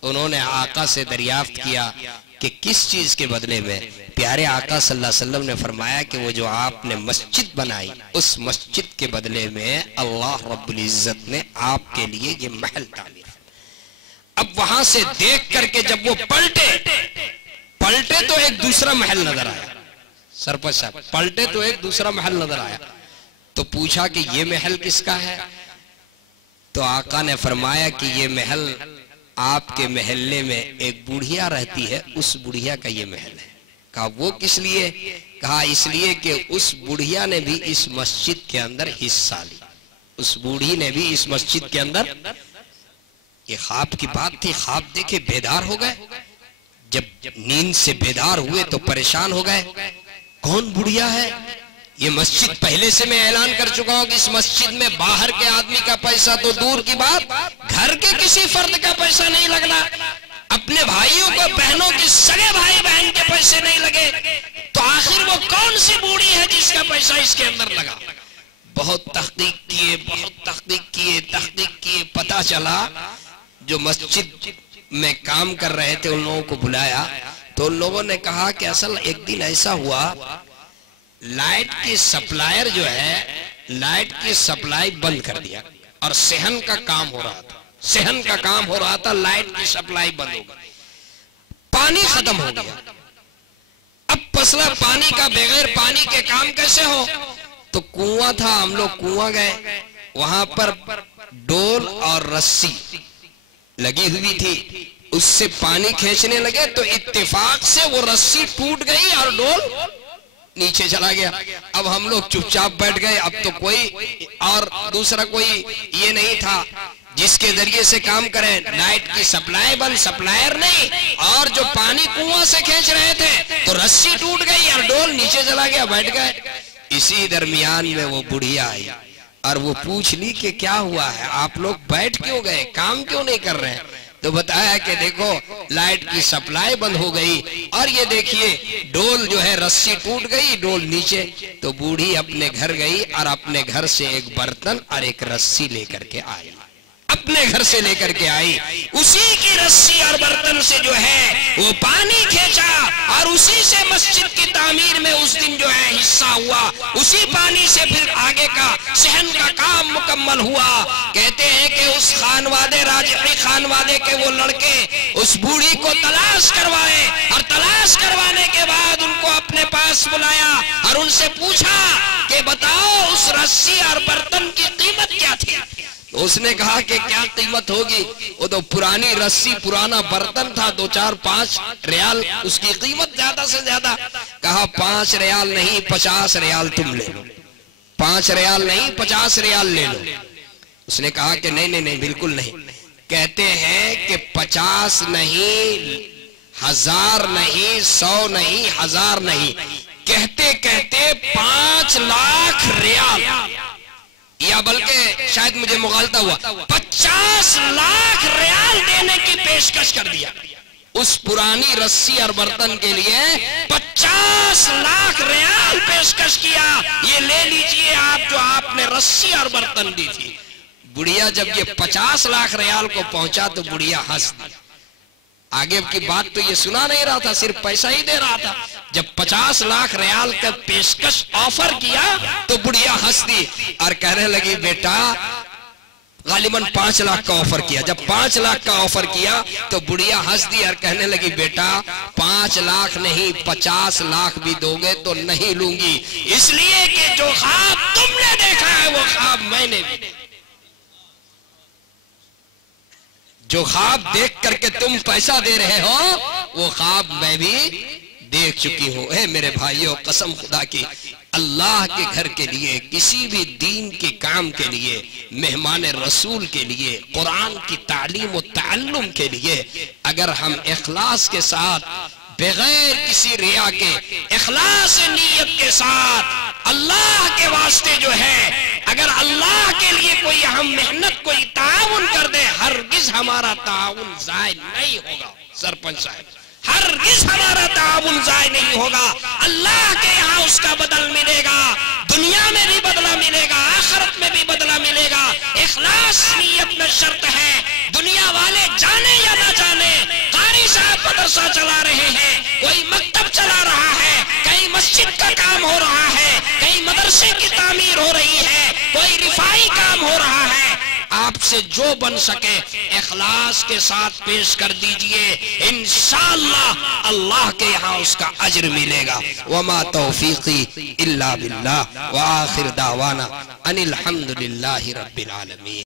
उन्होंने आका से दरियाफ्त किया कि किस चीज के बदले में? प्यारे आका सल्लल्लाहु अलैहि वसल्लम ने फरमाया कि वो जो आपने मस्जिद बनाई, उस मस्जिद के बदले में अल्लाह रब्बुल इज्जत ने आपके लिए ये महल तामीर। अब वहां से देख करके जब वो पलटे तो एक दूसरा महल नजर आया। सरपंच साहब, पलटे तो एक दूसरा महल नजर आया। तो पूछा कि ये महल किसका है? तो आका ने फरमाया कि ये महल आपके महल्ले में एक बुढ़िया रहती है, उस बुढ़िया का ये महल है। कहा वो किस लिए? कहा इसलिए कि उस बुढ़िया ने भी इस मस्जिद के अंदर हिस्सा ली, उस बूढ़ी ने भी इस मस्जिद के अंदर। ये ख्वाब की बात थी, ख्वाब देखे बेदार हो गए। जब नींद से बेदार हुए तो परेशान हो गए, कौन बुढ़िया है? ये मस्जिद पहले से मैं ऐलान कर चुका हूं कि इस मस्जिद में बाहर के आदमी का पैसा तो दूर की बात, घर के किसी फर्द का पैसा नहीं लगना, अपने भाइयों को, बहनों के सगे भाई बहन के पैसे नहीं लगे, तो आखिर वो कौन सी बूढ़ी है जिसका पैसा इसके अंदर लगा? बहुत तहकीक किए, पता चला जो मस्जिद में काम कर रहे थे उन लोगों को बुलाया, तो उन लोगों ने कहा कि असल एक दिन ऐसा हुआ, लाइट की सप्लायर जो है, लाइट की सप्लाई बंद कर दिया और सेहन का काम हो रहा था, लाइट की सप्लाई बंद हो गई, पानी खत्म हो गया। अब मसला पानी का, बगैर पानी के काम कैसे हो? तो कुआं था, हम लोग कुआं गए, वहां पर डोल और रस्सी लगी हुई थी, उससे पानी खींचने लगे तो इत्तेफाक से वो रस्सी टूट गई और डोल नीचे चला गया। अब हम लोग चुपचाप बैठ गए। अब तो कोई और दूसरा कोई ये नहीं था जिसके जरिए से काम करें। लाइट की सप्लाई बंद, सप्लायर नहीं, और जो पानी कुआं से खींच रहे थे तो रस्सी टूट गई और डोल नीचे चला गया, बैठ गए। इसी दरमियान में वो बुढ़िया आई और वो पूछ ली कि क्या हुआ है, आप लोग बैठ क्यों गए, काम क्यों नहीं कर रहे? तो बताया कि देखो लाइट की सप्लाई बंद हो गई और ये देखिए डोल जो है, रस्सी टूट गई, डोल नीचे। तो बूढ़ी अपने घर गई और अपने घर से एक बर्तन और एक रस्सी लेकर के आई, अपने घर से लेकर के आई। उसी की रस्सी और बर्तन से जो है वो पानी खींचा और उसी से मस्जिद की तामीर में उस दिन जो है हिस्सा हुआ। उसी पानी से फिर आगे का सहन का काम मुकम्मल हुआ। कहते हैं कि उस खानवादे, राजई खानवादे के वो लड़के उस बूढ़ी को तलाश करवाए और तलाश करवाने के बाद उनको अपने पास बुलाया और उनसे पूछा कि बताओ उस रस्सी और बर्तन की कीमत क्या थी? तो उसने कहा कि क्या कीमत होगी, वो तो पुरानी रस्सी, पुराना बर्तन था, 2-4-5 रियाल उसकी कीमत ज्यादा से ज्यादा। कहा 5 रियाल नहीं 50 रियाल तुम ले लो, 5 रियाल नहीं 50 रियाल ले लो। उसने कहा कि नहीं नहीं नहीं बिल्कुल नहीं। कहते हैं कि 50 नहीं, 1000 नहीं, 100 नहीं, 1000 नहीं, कहते कहते 5 लाख रियाल, या बल्कि शायद मुझे मुगालता हुआ, 50 लाख रियाल देने की पेशकश कर दिया। उस पुरानी रस्सी और बर्तन के लिए 50 लाख रियाल पेशकश किया, ये ले लीजिए आप जो आपने रस्सी और बर्तन दी थी। बुढ़िया जब ये 50 लाख रियाल को पहुंचा तो बुढ़िया हंस दी। आगे की बात तो ये सुना नहीं रहा था, सिर्फ पैसा ही दे रहा था। जब 50 लाख रियाल का पेशकश ऑफर किया तो बुढ़िया हंस दी और कहने लगी बेटा, गालिबन 5 लाख का ऑफर किया। जब 5 लाख का ऑफर किया तो बुढ़िया हंस दी और कहने लगी बेटा 5 लाख नहीं 50 लाख भी दोगे तो नहीं लूंगी, इसलिए कि जो ख्वाब तुमने देखा है वो ख्वाब मैंने भी देखा। जो ख्वाब देख करके तुम पैसा दे रहे हो वो ख्वाब मैं भी देख चुकी हूं। हे मेरे भाइयों, कसम खुदा की, अल्लाह के घर के लिए, किसी भी दीन के काम के लिए, मेहमान रसूल के लिए, कुरान की तालीम और ताल्लुम के लिए अगर हम इखलास के साथ, बगैर किसी रिया के, इखलास नीयत के साथ अल्लाह के वास्ते जो है, अगर अल्लाह के लिए कोई हम मेहनत कोई ताउन कर दे, हरगिज हमारा ताउन जाय नहीं होगा। सरपंच साहब, हरगिज हमारा ताउन जाय नहीं होगा। अल्लाह के यहाँ उसका बदल मिलेगा, दुनिया में भी बदला मिलेगा, आखिरत में भी बदला मिलेगा। इखलास नीयत में शर्त है। दुनिया वाले जाने या ना जाने, कारी साहब मदरसा चला रहे हैं, कोई मकतब चला रहा है, कहीं मस्जिद का काम हो रहा है, कहीं मदरसे की तामीर हो रही है, कोई रिफाई काम हो रहा है। आपसे जो बन सके इखलास के साथ पेश कर दीजिए, इंशाअल्लाह अल्लाह के यहाँ उसका अज्र मिलेगा। वमा तौफीकी इल्ला बिल्लाह व आखिर दावाना अनिल हम्दुलिल्लाहि रब्बिल आलमीन।